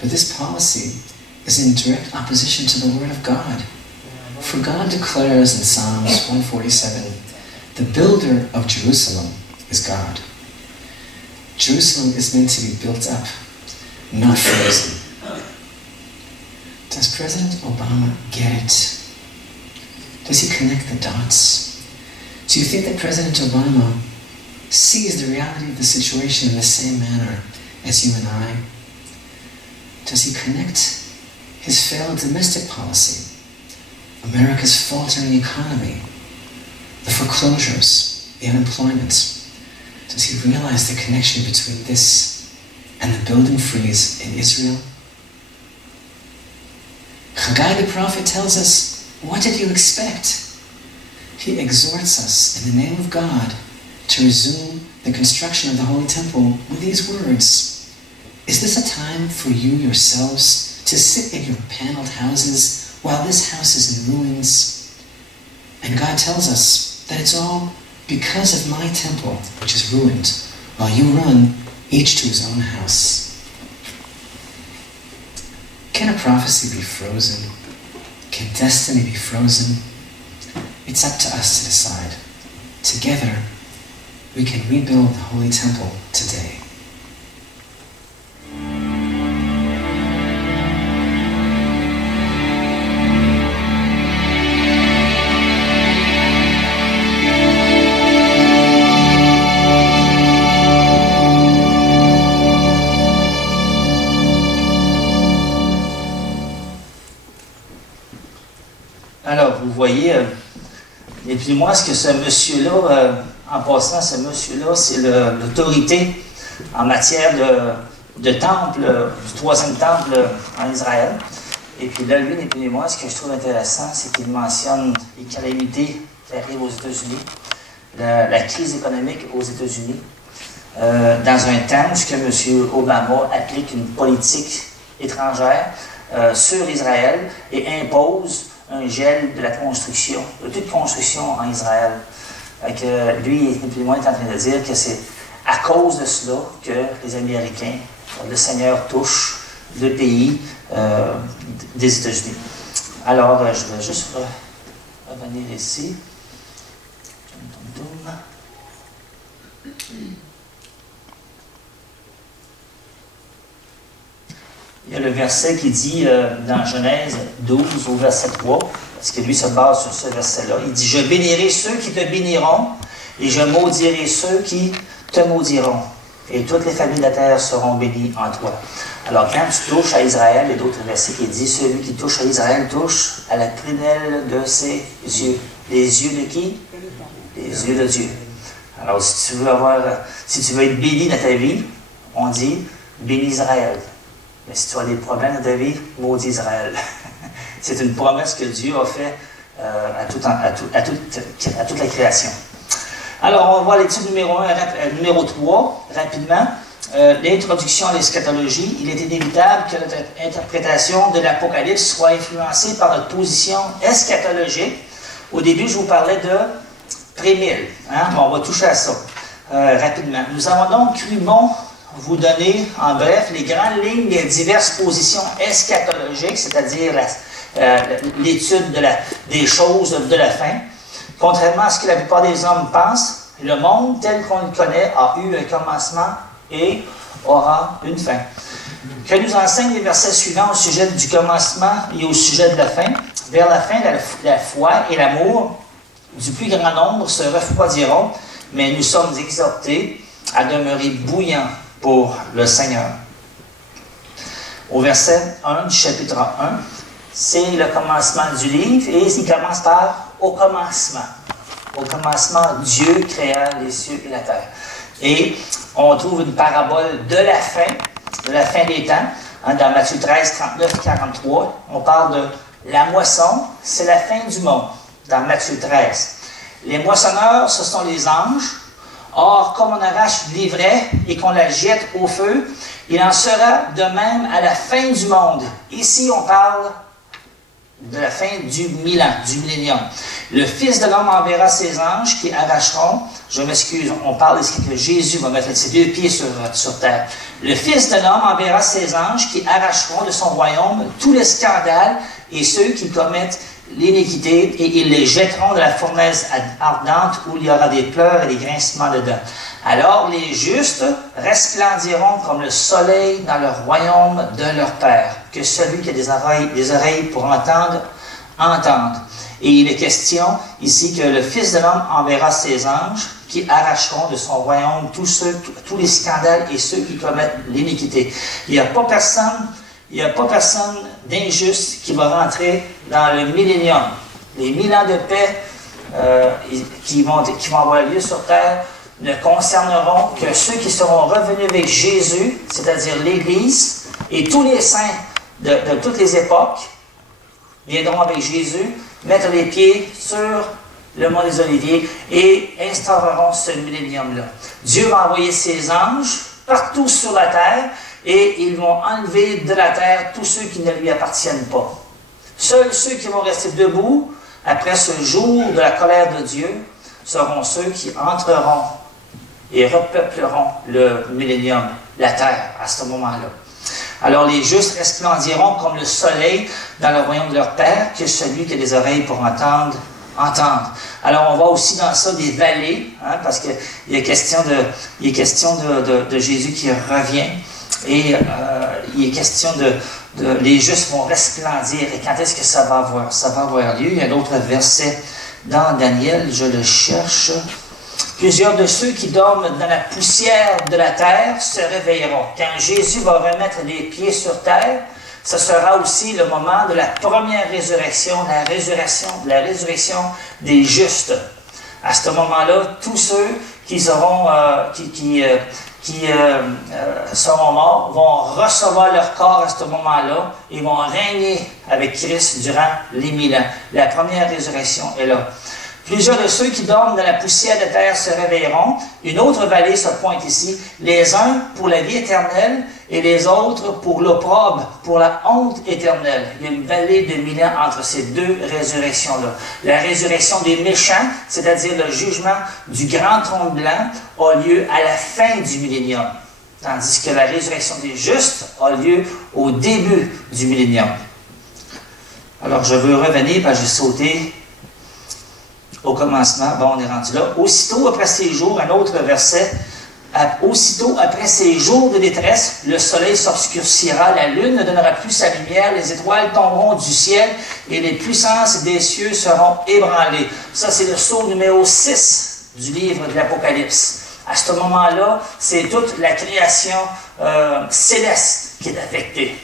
But this policy is in direct opposition to the Word of God. For God declares in Psalms 147, the builder of Jerusalem is God. Jerusalem is meant to be built up, not frozen. Does President Obama get it? Does he connect the dots? Do you think that President Obama sees the reality of the situation in the same manner as you and I? Does he connect his failed domestic policy America's faltering economy, the foreclosures, the unemployment? Does he realize the connection between this and the building freeze in Israel? Haggai the prophet tells us, what did you expect? He exhorts us in the name of God to resume the construction of the Holy Temple with these words. Is this a time for you yourselves to sit in your paneled houses while this house is in ruins? And God tells us that it's all because of my temple, which is ruined, while you run each to his own house. Can a prophecy be frozen? Can destiny be frozen? It's up to us to decide. Together, we can rebuild the Holy Temple today. Alors, vous voyez, et puis moi, ce que ce monsieur-là, en passant, ce monsieur-là, c'est l'autorité en matière de temple, du troisième temple en Israël. Et puis là, lui, et puis moi, ce que je trouve intéressant, c'est qu'il mentionne les calamités qui arrivent aux États-Unis, la crise économique aux États-Unis, dans un temps où M. Obama applique une politique étrangère sur Israël et impose un gel de la construction, de toute construction en Israël. Lui et puis moi est en train de dire que c'est à cause de cela que les Américains, le Seigneur touche le pays des États-Unis. Alors, je vais juste revenir ici. Il y a le verset qui dit dans Genèse 12 au verset 3, parce que lui se base sur ce verset-là, il dit « Je bénirai ceux qui te béniront, et je maudirai ceux qui te maudiront, et toutes les familles de la terre seront bénies en toi. » Alors quand tu touches à Israël, il y a d'autres versets qui disent « Celui qui touche à Israël touche à la prunelle de ses yeux. » Les yeux de qui? Les yeux de Dieu. Alors si tu veux être béni dans ta vie, on dit « Bénis Israël ». Mais si tu as des problèmes dans ta vie, maudit Israël. C'est une promesse que Dieu a faite à toute la création. Alors, on voit l'étude numéro 3, rapidement. L'introduction à l'eschatologie. Il est inévitable que notre interprétation de l'Apocalypse soit influencée par notre position eschatologique. Au début, je vous parlais de prémille. Hein? On va toucher à ça rapidement. Nous avons donc cru bon vous donner, en bref, les grandes lignes des diverses positions eschatologiques, c'est-à-dire l'étude des choses de la fin. Contrairement à ce que la plupart des hommes pensent, le monde tel qu'on le connaît a eu un commencement et aura une fin. Que nous enseignent les versets suivants au sujet du commencement et au sujet de la fin. Vers la fin, la foi et l'amour du plus grand nombre se refroidiront, mais nous sommes exhortés à demeurer bouillants pour le Seigneur. Au verset 1 du chapitre 1, c'est le commencement du livre et il commence par « Au commencement ». Au commencement, Dieu créa les cieux et la terre. Et on trouve une parabole de la fin des temps. Hein, dans Matthieu 13, 39 et 43, on parle de la moisson, c'est la fin du monde, dans Matthieu 13. Les moissonneurs, ce sont les anges. Or, comme on arrache l'ivraie et qu'on la jette au feu, il en sera de même à la fin du monde. Ici, on parle de la fin du millénaire, du millénium. Le Fils de l'homme enverra ses anges qui arracheront, je m'excuse, on parle ici que Jésus va mettre ses deux pieds sur terre. Le Fils de l'homme enverra ses anges qui arracheront de son royaume tous les scandales et ceux qui commettent l'iniquité, et ils les jetteront de la fournaise ardente où il y aura des pleurs et des grincements de dents. Alors les justes resplendiront comme le soleil dans le royaume de leur Père. Que celui qui a des oreilles pour entendre, entende. Et il est question ici que le Fils de l'homme enverra ses anges qui arracheront de son royaume tous les scandales et ceux qui commettent l'iniquité. Il n'y a pas personne d'injuste qui va rentrer dans le millénium. Les 1000 ans de paix qui vont avoir lieu sur terre ne concerneront que ceux qui seront revenus avec Jésus, c'est-à-dire l'Église, et tous les saints de toutes les époques viendront avec Jésus, mettre les pieds sur le mont des Oliviers et instaureront ce millénium-là. Dieu va envoyer ses anges partout sur la terre et ils vont enlever de la terre tous ceux qui ne lui appartiennent pas. Seuls ceux qui vont rester debout après ce jour de la colère de Dieu seront ceux qui entreront et repeupleront le millénium, la terre, à ce moment-là. Alors les justes resplendiront comme le soleil dans le royaume de leur Père, que celui qui a des oreilles pour entendre. Alors on voit aussi dans ça des vallées, hein, parce qu'il est question de Jésus qui revient, et il est question les justes vont resplendir. Et quand est-ce que ça va avoir lieu? Il y a d'autres versets dans Daniel, je le cherche. Plusieurs de ceux qui dorment dans la poussière de la terre se réveilleront. Quand Jésus va remettre les pieds sur terre, ce sera aussi le moment de la première résurrection, la résurrection des justes. À ce moment-là, tous ceux qui seront morts vont recevoir leur corps à ce moment-là et vont régner avec Christ durant les 1000 ans. La première résurrection est là. Plusieurs de ceux qui dorment dans la poussière de terre se réveilleront. Une autre vallée se pointe ici. Les uns pour la vie éternelle et les autres pour l'opprobre, pour la honte éternelle. Il y a une vallée de 1000 ans entre ces deux résurrections-là. La résurrection des méchants, c'est-à-dire le jugement du grand trône blanc, a lieu à la fin du millénium. Tandis que la résurrection des justes a lieu au début du millénium. Alors je veux revenir, parce que j'ai sauté au commencement. Bon, on est rendu là. Aussitôt après ces jours, un autre verset, aussitôt après ces jours de détresse, le soleil s'obscurcira, la lune ne donnera plus sa lumière, les étoiles tomberont du ciel et les puissances des cieux seront ébranlées. Ça, c'est le sceau numéro 6 du livre de l'Apocalypse. À ce moment-là, c'est toute la création céleste qui est affectée.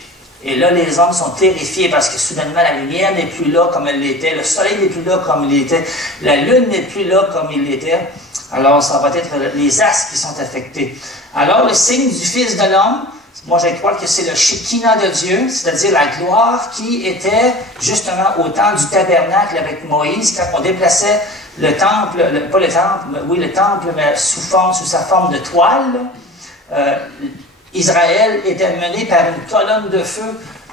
Et là, les hommes sont terrifiés parce que soudainement, la lumière n'est plus là comme elle l'était, le soleil n'est plus là comme il était, la lune n'est plus là comme il l'était. Alors, ça va être les astres qui sont affectés. Alors, le signe du Fils de l'homme, moi je crois que c'est le Shekinah de Dieu, c'est-à-dire la gloire qui était justement au temps du tabernacle avec Moïse, quand on déplaçait le temple, le temple, mais sous sa forme de toile. Israël était mené par une colonne de feu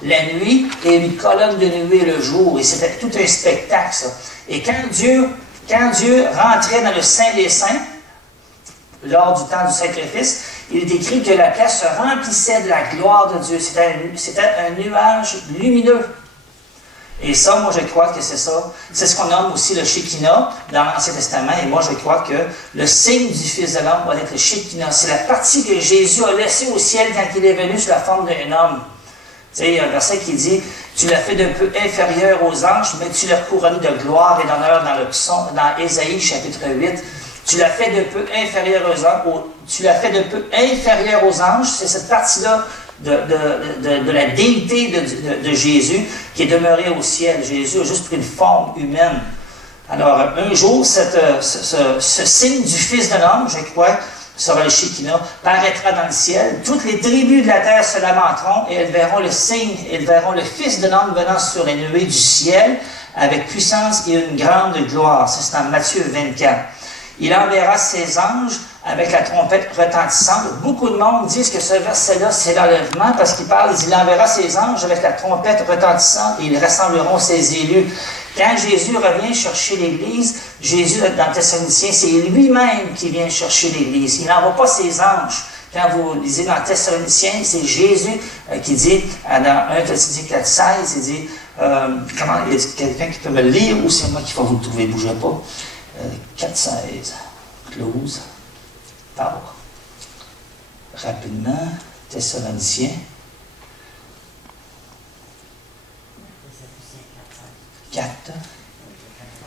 la nuit et une colonne de nuée le jour. Et c'était tout un spectacle, ça. Et quand Dieu rentrait dans le Saint des Saints, lors du temps du sacrifice, il est écrit que la place se remplissait de la gloire de Dieu. C'était un nuage lumineux. Et ça, moi, je crois que c'est ça. C'est ce qu'on nomme aussi le Shekinah dans l'Ancien Testament. Et moi, je crois que le signe du Fils de l'homme va être le Shekinah. C'est la partie que Jésus a laissée au ciel quand il est venu sous la forme d'un homme. Tu sais, il y a un verset qui dit « Tu l'as fait d'un peu inférieur aux anges, mais tu l'as couronné de gloire et d'honneur dans Ésaïe, chapitre 8. Tu l'as fait d'un peu inférieur aux anges. C'est cette partie-là de la déité de Jésus qui est demeurée au ciel. Jésus a juste pris une forme humaine. Alors, un jour, ce signe du Fils de l'homme, je crois, sera le Shekinah, paraîtra dans le ciel. Toutes les tribus de la terre se lamenteront et elles verront le signe, elles verront le Fils de l'homme venant sur les nuées du ciel avec puissance et une grande gloire. Ça, c'est en Matthieu 24. Il enverra ses anges avec la trompette retentissante. Beaucoup de monde disent que ce verset-là, c'est l'enlèvement, parce qu'il parle, il enverra ses anges avec la trompette retentissante et ils rassembleront ses élus. Quand Jésus revient chercher l'Église, Jésus, dans Thessaloniciens, c'est lui-même qui vient chercher l'Église. Il n'envoie pas ses anges. Quand vous lisez dans Thessaloniciens, c'est Jésus qui dit, dans 1 Thessaloniciens 4,16, il dit, il y a quelqu'un qui peut me le lire ou c'est moi qui vais vous le trouver, bougez pas. 4,16, close. Par. Rapidement, Thessaloniciens. 4.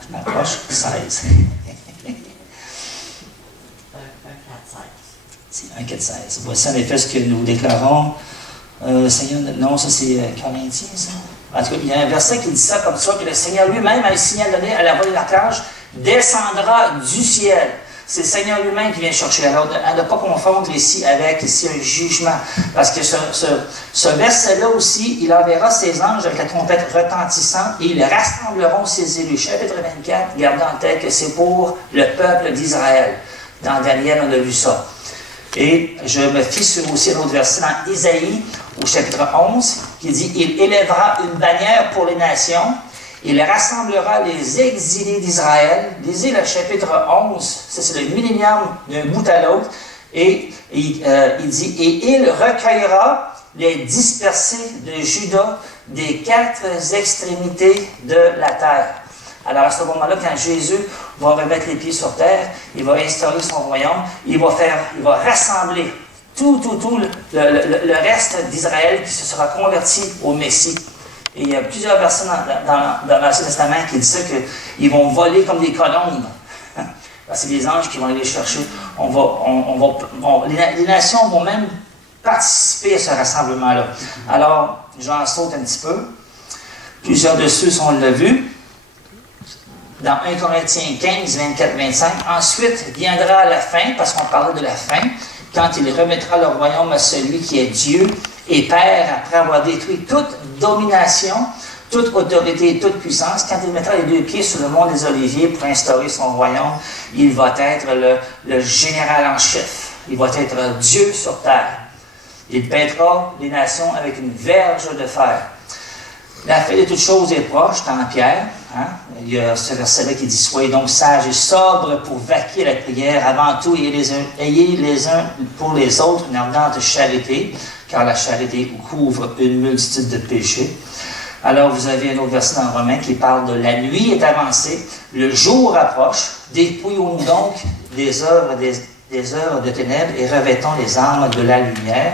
Je m'approche, 16. C'est 1,4,16. Voici en effet ce que nous déclarons. Seigneur, non, ça c'est Corinthiens, ça. En tout cas, il y a un verset qui dit ça comme ça, que le Seigneur lui-même a un signal donné à la voix de l'archange, descendra du ciel. C'est le Seigneur lui-même qui vient chercher. Alors, à ne pas confondre ici avec ici un jugement. Parce que ce verset-là aussi, il enverra ses anges avec la trompette retentissante et ils rassembleront ses élus. Chapitre 24, gardez en tête que c'est pour le peuple d'Israël. Dans Daniel, on a vu ça. Et je me fie sur aussi un autre verset dans Isaïe, au chapitre 11, qui dit « Il élèvera une bannière pour les nations. Il rassemblera les exilés d'Israël. » Lisez le chapitre 11, c'est le millénium d'un bout à l'autre. Et il dit « Et il recueillera les dispersés de Juda des 4 extrémités de la terre. » Alors à ce moment-là, quand Jésus va remettre les pieds sur terre, il va instaurer son royaume, il va rassembler tout le reste d'Israël qui se sera converti au Messie. Et il y a plusieurs versets dans l'Ancien Testament qui disent ça, qu'ils vont voler comme des colombes. C'est des anges qui vont aller les chercher. Les nations vont même participer à ce rassemblement-là. Alors, j'en saute un petit peu. Plusieurs de ceux on l'a vu. Dans 1 Corinthiens 15, 24-25, ensuite viendra la fin, parce qu'on parlait de la fin, quand il remettra le royaume à celui qui est Dieu et Père, après avoir détruit toute domination, toute autorité et toute puissance. Quand il mettra les 2 pieds sur le mont des Oliviers pour instaurer son royaume, il va être le général en chef. Il va être Dieu sur terre. Il paîtra les nations avec une verge de fer. La fin de toutes choses est proche, dans Pierre. Hein? Il y a ce verset-là qui dit « Soyez donc sages et sobres pour vaquer à la prière. Avant tout, ayez les uns pour les autres une ardente charité, car la charité couvre une multitude de péchés. » Alors, vous avez un autre verset dans Romains qui parle de « La nuit est avancée, le jour approche. Dépouillons-nous donc des œuvres de ténèbres et revêtons les armes de la lumière. »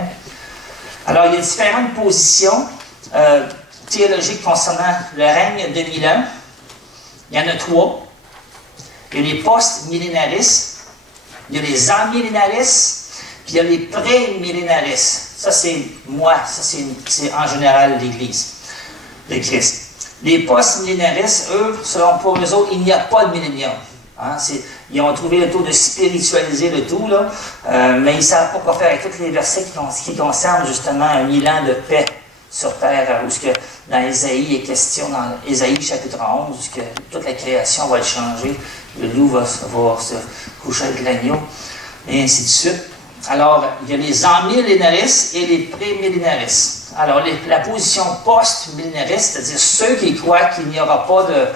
Alors, il y a différentes positions théologiques concernant le règne de 1000 ans. Il y en a 3. Il y a les post-millénaristes, il y a les amillénaristes, puis il y a les pré-millénaristes. Ça, c'est moi, ça, c'est en général l'Église de Christ. Les post-millénaristes, eux, pour eux autres, il n'y a pas de millénium. Hein, ils ont trouvé le taux de spiritualiser le tout, là, mais ils ne savent pas quoi faire avec tous les versets qui concernent justement un 1000 ans de paix sur terre, où que dans Ésaïe, il est question, dans Ésaïe chapitre 11, où que toute la création va le changer, le loup va se coucher avec l'agneau, et ainsi de suite. Alors, il y a les amillénaristes et les pré-millénaristes. Alors, la position post-millénariste, c'est-à-dire ceux qui croient qu'il n'y aura pas de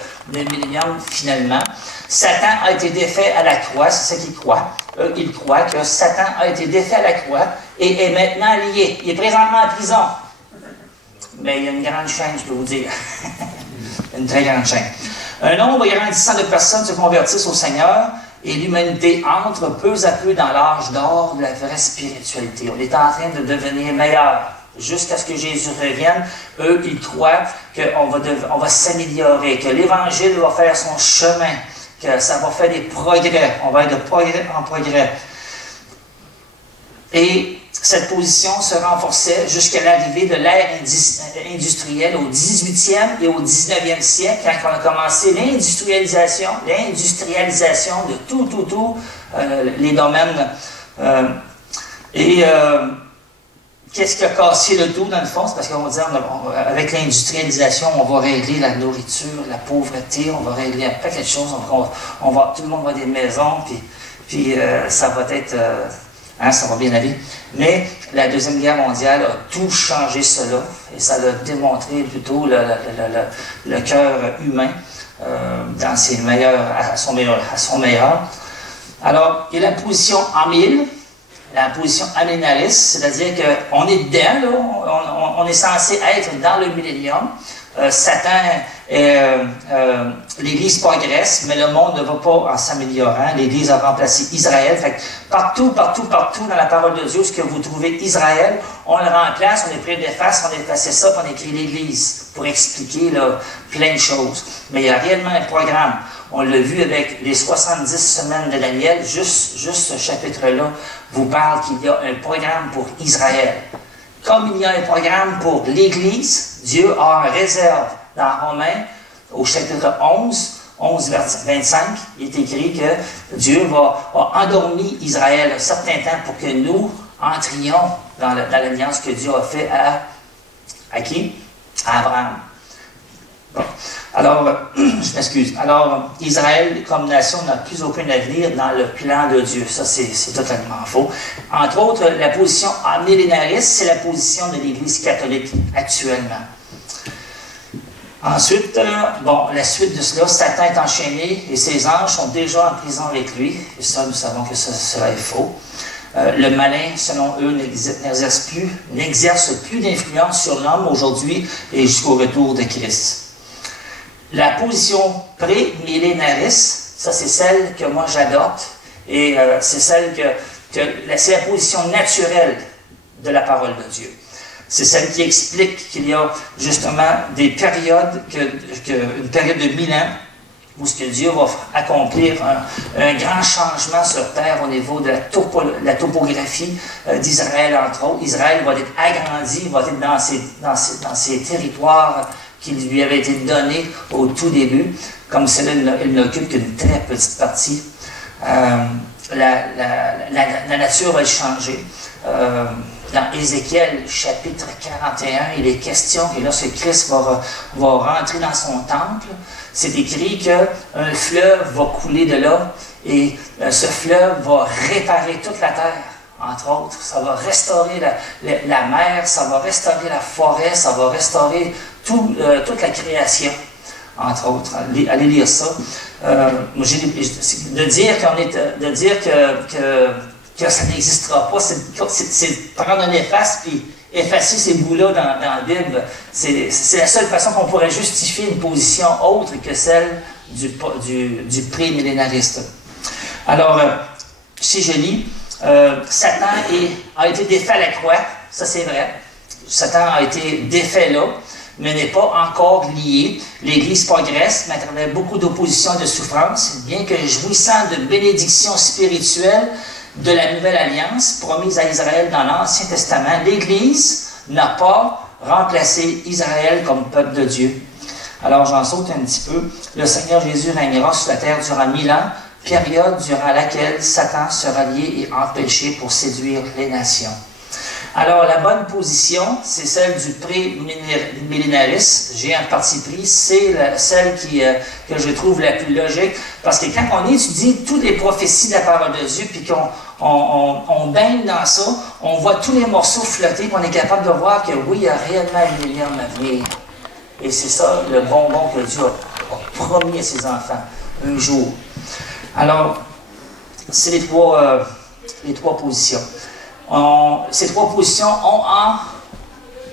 millénium finalement. Satan a été défait à la croix, c'est ça qu'ils croient. Eux, ils croient que Satan a été défait à la croix et est maintenant lié. Il est présentement en prison. Mais il y a une grande chaîne, je peux vous dire. Une très grande chaîne. Un nombre grandissant de personnes se convertissent au Seigneur et l'humanité entre peu à peu dans l'âge d'or de la vraie spiritualité. On est en train de devenir meilleur. Jusqu'à ce que Jésus revienne, eux, ils croient qu'on va s'améliorer, que l'Évangile va faire son chemin, que ça va faire des progrès. On va être de progrès en progrès. Et cette position se renforçait jusqu'à l'arrivée de l'ère industrielle au 18e et au 19e siècle, quand on a commencé l'industrialisation de tout, les domaines. Qu'est-ce qui a cassé le tout, dans le fond? C'est parce qu'on va dire, avec l'industrialisation, on va régler la nourriture, la pauvreté, on va régler un paquet de choses, tout le monde va avoir des maisons, puis ça va être... ça va bien aller. Mais la Deuxième Guerre mondiale a tout changé cela, et ça a démontré plutôt le cœur humain dans ses meilleurs, à son meilleur. Alors, il y a la position en mille, la position amillénariste, c'est-à-dire qu'on est dedans, là, on est censé être dans le millénium. Satan, l'Église progresse, mais le monde ne va pas en s'améliorant. L'Église a remplacé Israël. Fait que partout dans la parole de Dieu, ce que vous trouvez Israël, on le remplace, on est près d'efface, on efface ça, puis on écrit l'Église pour expliquer là, plein de choses. Mais il y a réellement un programme. On l'a vu avec les 70 semaines de Daniel, juste ce chapitre-là vous parle qu'il y a un programme pour Israël. comme il y a un programme pour l'Église, Dieu a en réserve dans Romains, au chapitre 11, verset 25, il est écrit que Dieu a endormi Israël un certain temps pour que nous entrions dans l'alliance que Dieu a fait à qui? À Abraham. Bon. Alors, je m'excuse. Alors, Israël, comme nation, n'a plus aucun avenir dans le plan de Dieu. Ça, c'est totalement faux. Entre autres, la position millénariste, c'est la position de l'Église catholique actuellement. Ensuite, la suite de cela, Satan est enchaîné et ses anges sont déjà en prison avec lui. Et ça, nous savons que cela est faux. Le malin, selon eux, n'exerce plus d'influence sur l'homme aujourd'hui et jusqu'au retour de Christ. La position pré-millénariste, ça c'est celle que moi j'adopte et c'est celle c'est la position naturelle de la parole de Dieu. C'est celle qui explique qu'il y a justement des périodes, une période de 1000 ans, où ce que Dieu va accomplir un grand changement sur terre au niveau de la topographie d'Israël, entre autres. Israël va être agrandi, va être dans ses territoires qui lui avaient été donnés au tout début. Comme cela, il n'occupe qu'une très petite partie. La nature va changer. Dans Ézéchiel, chapitre 41, il est question que lorsque Christ va rentrer dans son temple, c'est écrit qu'un fleuve va couler de là et ce fleuve va réparer toute la terre, entre autres. Ça va restaurer la mer, ça va restaurer la forêt, ça va restaurer toute la création, entre autres. Allez lire ça. De dire que ça n'existera pas, c'est prendre un efface puis effacer ces bouts-là dans la Bible. C'est la seule façon qu'on pourrait justifier une position autre que celle du pré-millénariste. Alors, si je lis, Satan a été défait à la croix, ça c'est vrai. Satan a été défait là, mais n'est pas encore lié. L'Église progresse, mais à travers beaucoup d'opposition et de souffrance, bien que jouissant de bénédictions spirituelles de la Nouvelle Alliance promise à Israël dans l'Ancien Testament, l'Église n'a pas remplacé Israël comme peuple de Dieu. Alors j'en saute un petit peu. Le Seigneur Jésus régnera sur la terre durant 1000 ans, période durant laquelle Satan sera lié et empêché pour séduire les nations. Alors, la bonne position, c'est celle du pré-millénariste. J'ai un parti pris, c'est celle que je trouve la plus logique. Parce que quand on étudie toutes les prophéties de la parole de Dieu, puis qu'on baigne dans ça, on voit tous les morceaux flotter, puis on est capable de voir que oui, il y a réellement un millénaire à venir. Et c'est ça le bonbon que Dieu a promis à ses enfants, un jour. Alors, c'est les trois positions. Ces trois positions ont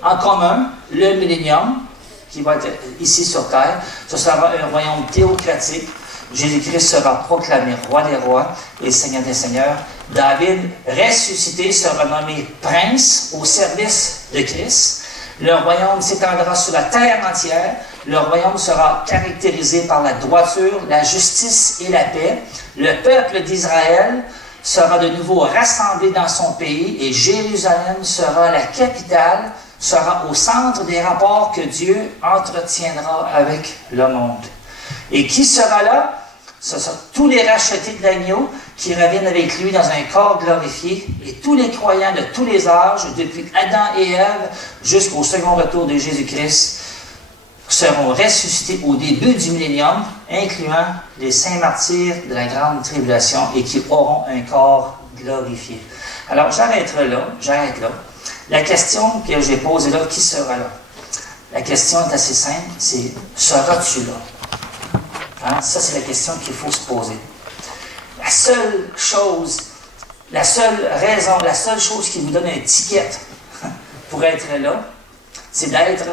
en commun le millénium, qui va être ici sur terre. Ce sera un royaume théocratique. Jésus-Christ sera proclamé roi des rois et seigneur des seigneurs. David, ressuscité, sera nommé prince au service de Christ. Le royaume s'étendra sur la terre entière. Le royaume sera caractérisé par la droiture, la justice et la paix. Le peuple d'Israël sera de nouveau rassemblé dans son pays et Jérusalem sera la capitale, sera au centre des rapports que Dieu entretiendra avec le monde. Et qui sera là? Ce sont tous les rachetés de l'agneau qui reviennent avec lui dans un corps glorifié et tous les croyants de tous les âges, depuis Adam et Ève jusqu'au second retour de Jésus-Christ, seront ressuscités au début du millénium, incluant les saints martyrs de la grande tribulation et qui auront un corps glorifié. Alors, j'arrête là. La question que j'ai posée là, qui sera là? La question est assez simple, c'est « seras-tu là? » Hein? Ça, c'est la question qu'il faut se poser. La seule chose qui vous donne un ticket pour être là, c'est d'être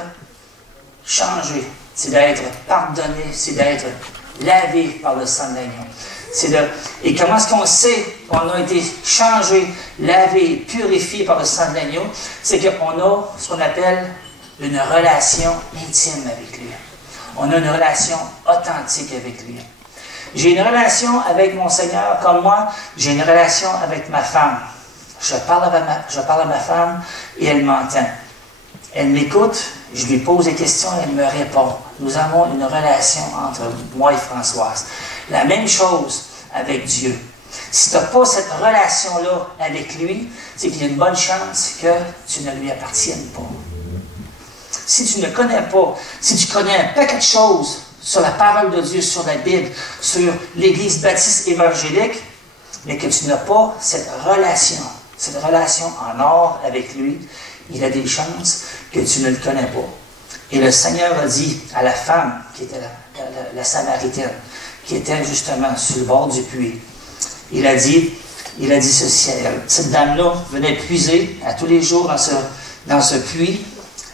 changé, c'est d'être pardonné, c'est d'être lavé par le sang de l'agneau. Et comment est-ce qu'on sait qu'on a été changé, lavé, purifié par le sang de l'agneau? C'est qu'on a ce qu'on appelle une relation intime avec lui. On a une relation authentique avec lui. J'ai une relation avec mon Seigneur comme moi, j'ai une relation avec ma femme. je parle à ma femme et elle m'entend. Elle m'écoute, je lui pose des questions et elle me répond. Nous avons une relation entre moi et Françoise. La même chose avec Dieu. Si tu n'as pas cette relation-là avec lui, c'est qu'il y a une bonne chance que tu ne lui appartiennes pas. Si tu ne connais pas, si tu connais un paquet de choses sur la parole de Dieu, sur la Bible, sur l'Église baptiste évangélique, mais que tu n'as pas cette relation en or avec lui, il y a des chances que tu ne le connais pas. Et le Seigneur a dit à la femme, qui était la Samaritaine, qui était justement sur le bord du puits, il a dit ceci à elle. Cette dame-là venait puiser à tous les jours dans ce puits.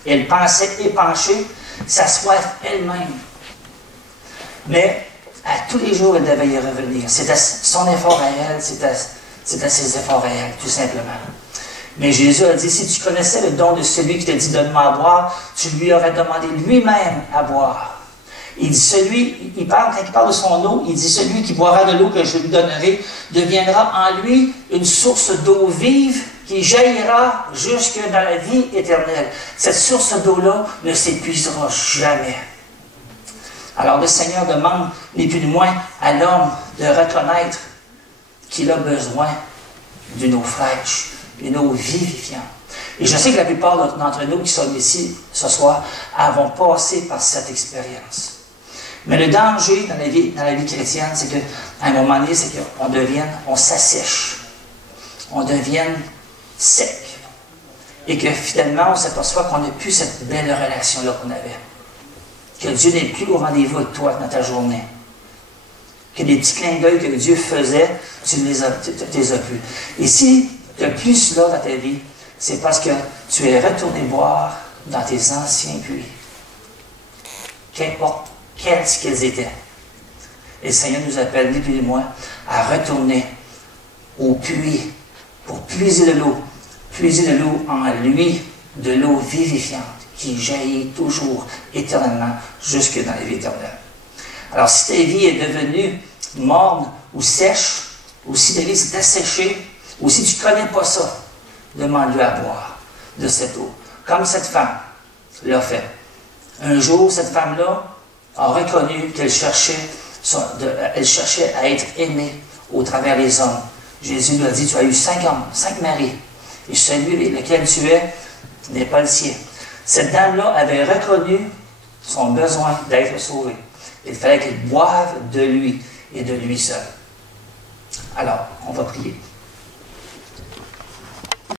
Elle pensait épancher sa soif elle-même. Mais à tous les jours, elle devait y revenir. C'était son effort à elle, c'était ses efforts à elle, tout simplement. Mais Jésus a dit, si tu connaissais le don de celui qui t'a dit, donne-moi à boire, tu lui aurais demandé lui-même à boire. Il dit, quand il parle de son eau, il dit, celui qui boira de l'eau que je lui donnerai, deviendra en lui une source d'eau vive qui jaillira jusque dans la vie éternelle. Cette source d'eau-là ne s'épuisera jamais. Alors le Seigneur demande, ni plus ni moins, à l'homme de reconnaître qu'il a besoin d'une eau fraîche, une eau vivifiante. Et je sais que la plupart d'entre nous qui sommes ici ce soir avons passé par cette expérience. Mais le danger dans la vie chrétienne, c'est qu'à un moment donné, c'est on s'assèche, on devienne sec. Et que finalement, on s'aperçoit qu'on n'a plus cette belle relation-là qu'on avait. Que Dieu n'est plus au rendez-vous avec toi dans ta journée. Que les petits clins d'œil que Dieu faisait, tu ne les as plus. Et si tu n'as plus cela dans ta vie, c'est parce que tu es retourné boire dans tes anciens puits. Qu'importe quels qu'ils étaient. Et le Seigneur nous appelle, ni plus ni moins, à retourner au puits pour puiser de l'eau en lui, de l'eau vivifiante qui jaillit toujours, éternellement, jusque dans la vie éternelle. Alors, si ta vie est devenue morne ou sèche, ou si ta vie s'est asséchée, ou si tu ne connais pas ça, demande-lui à boire de cette eau. Comme cette femme l'a fait. Un jour, cette femme-là a reconnu qu'elle cherchait à être aimée au travers des hommes. Jésus lui a dit, tu as eu 5 hommes, 5 maris, et celui lequel tu es n'est pas le sien. Cette dame-là avait reconnu son besoin d'être sauvée. Il fallait qu'elle boive de lui et de lui seul. Alors, on va prier.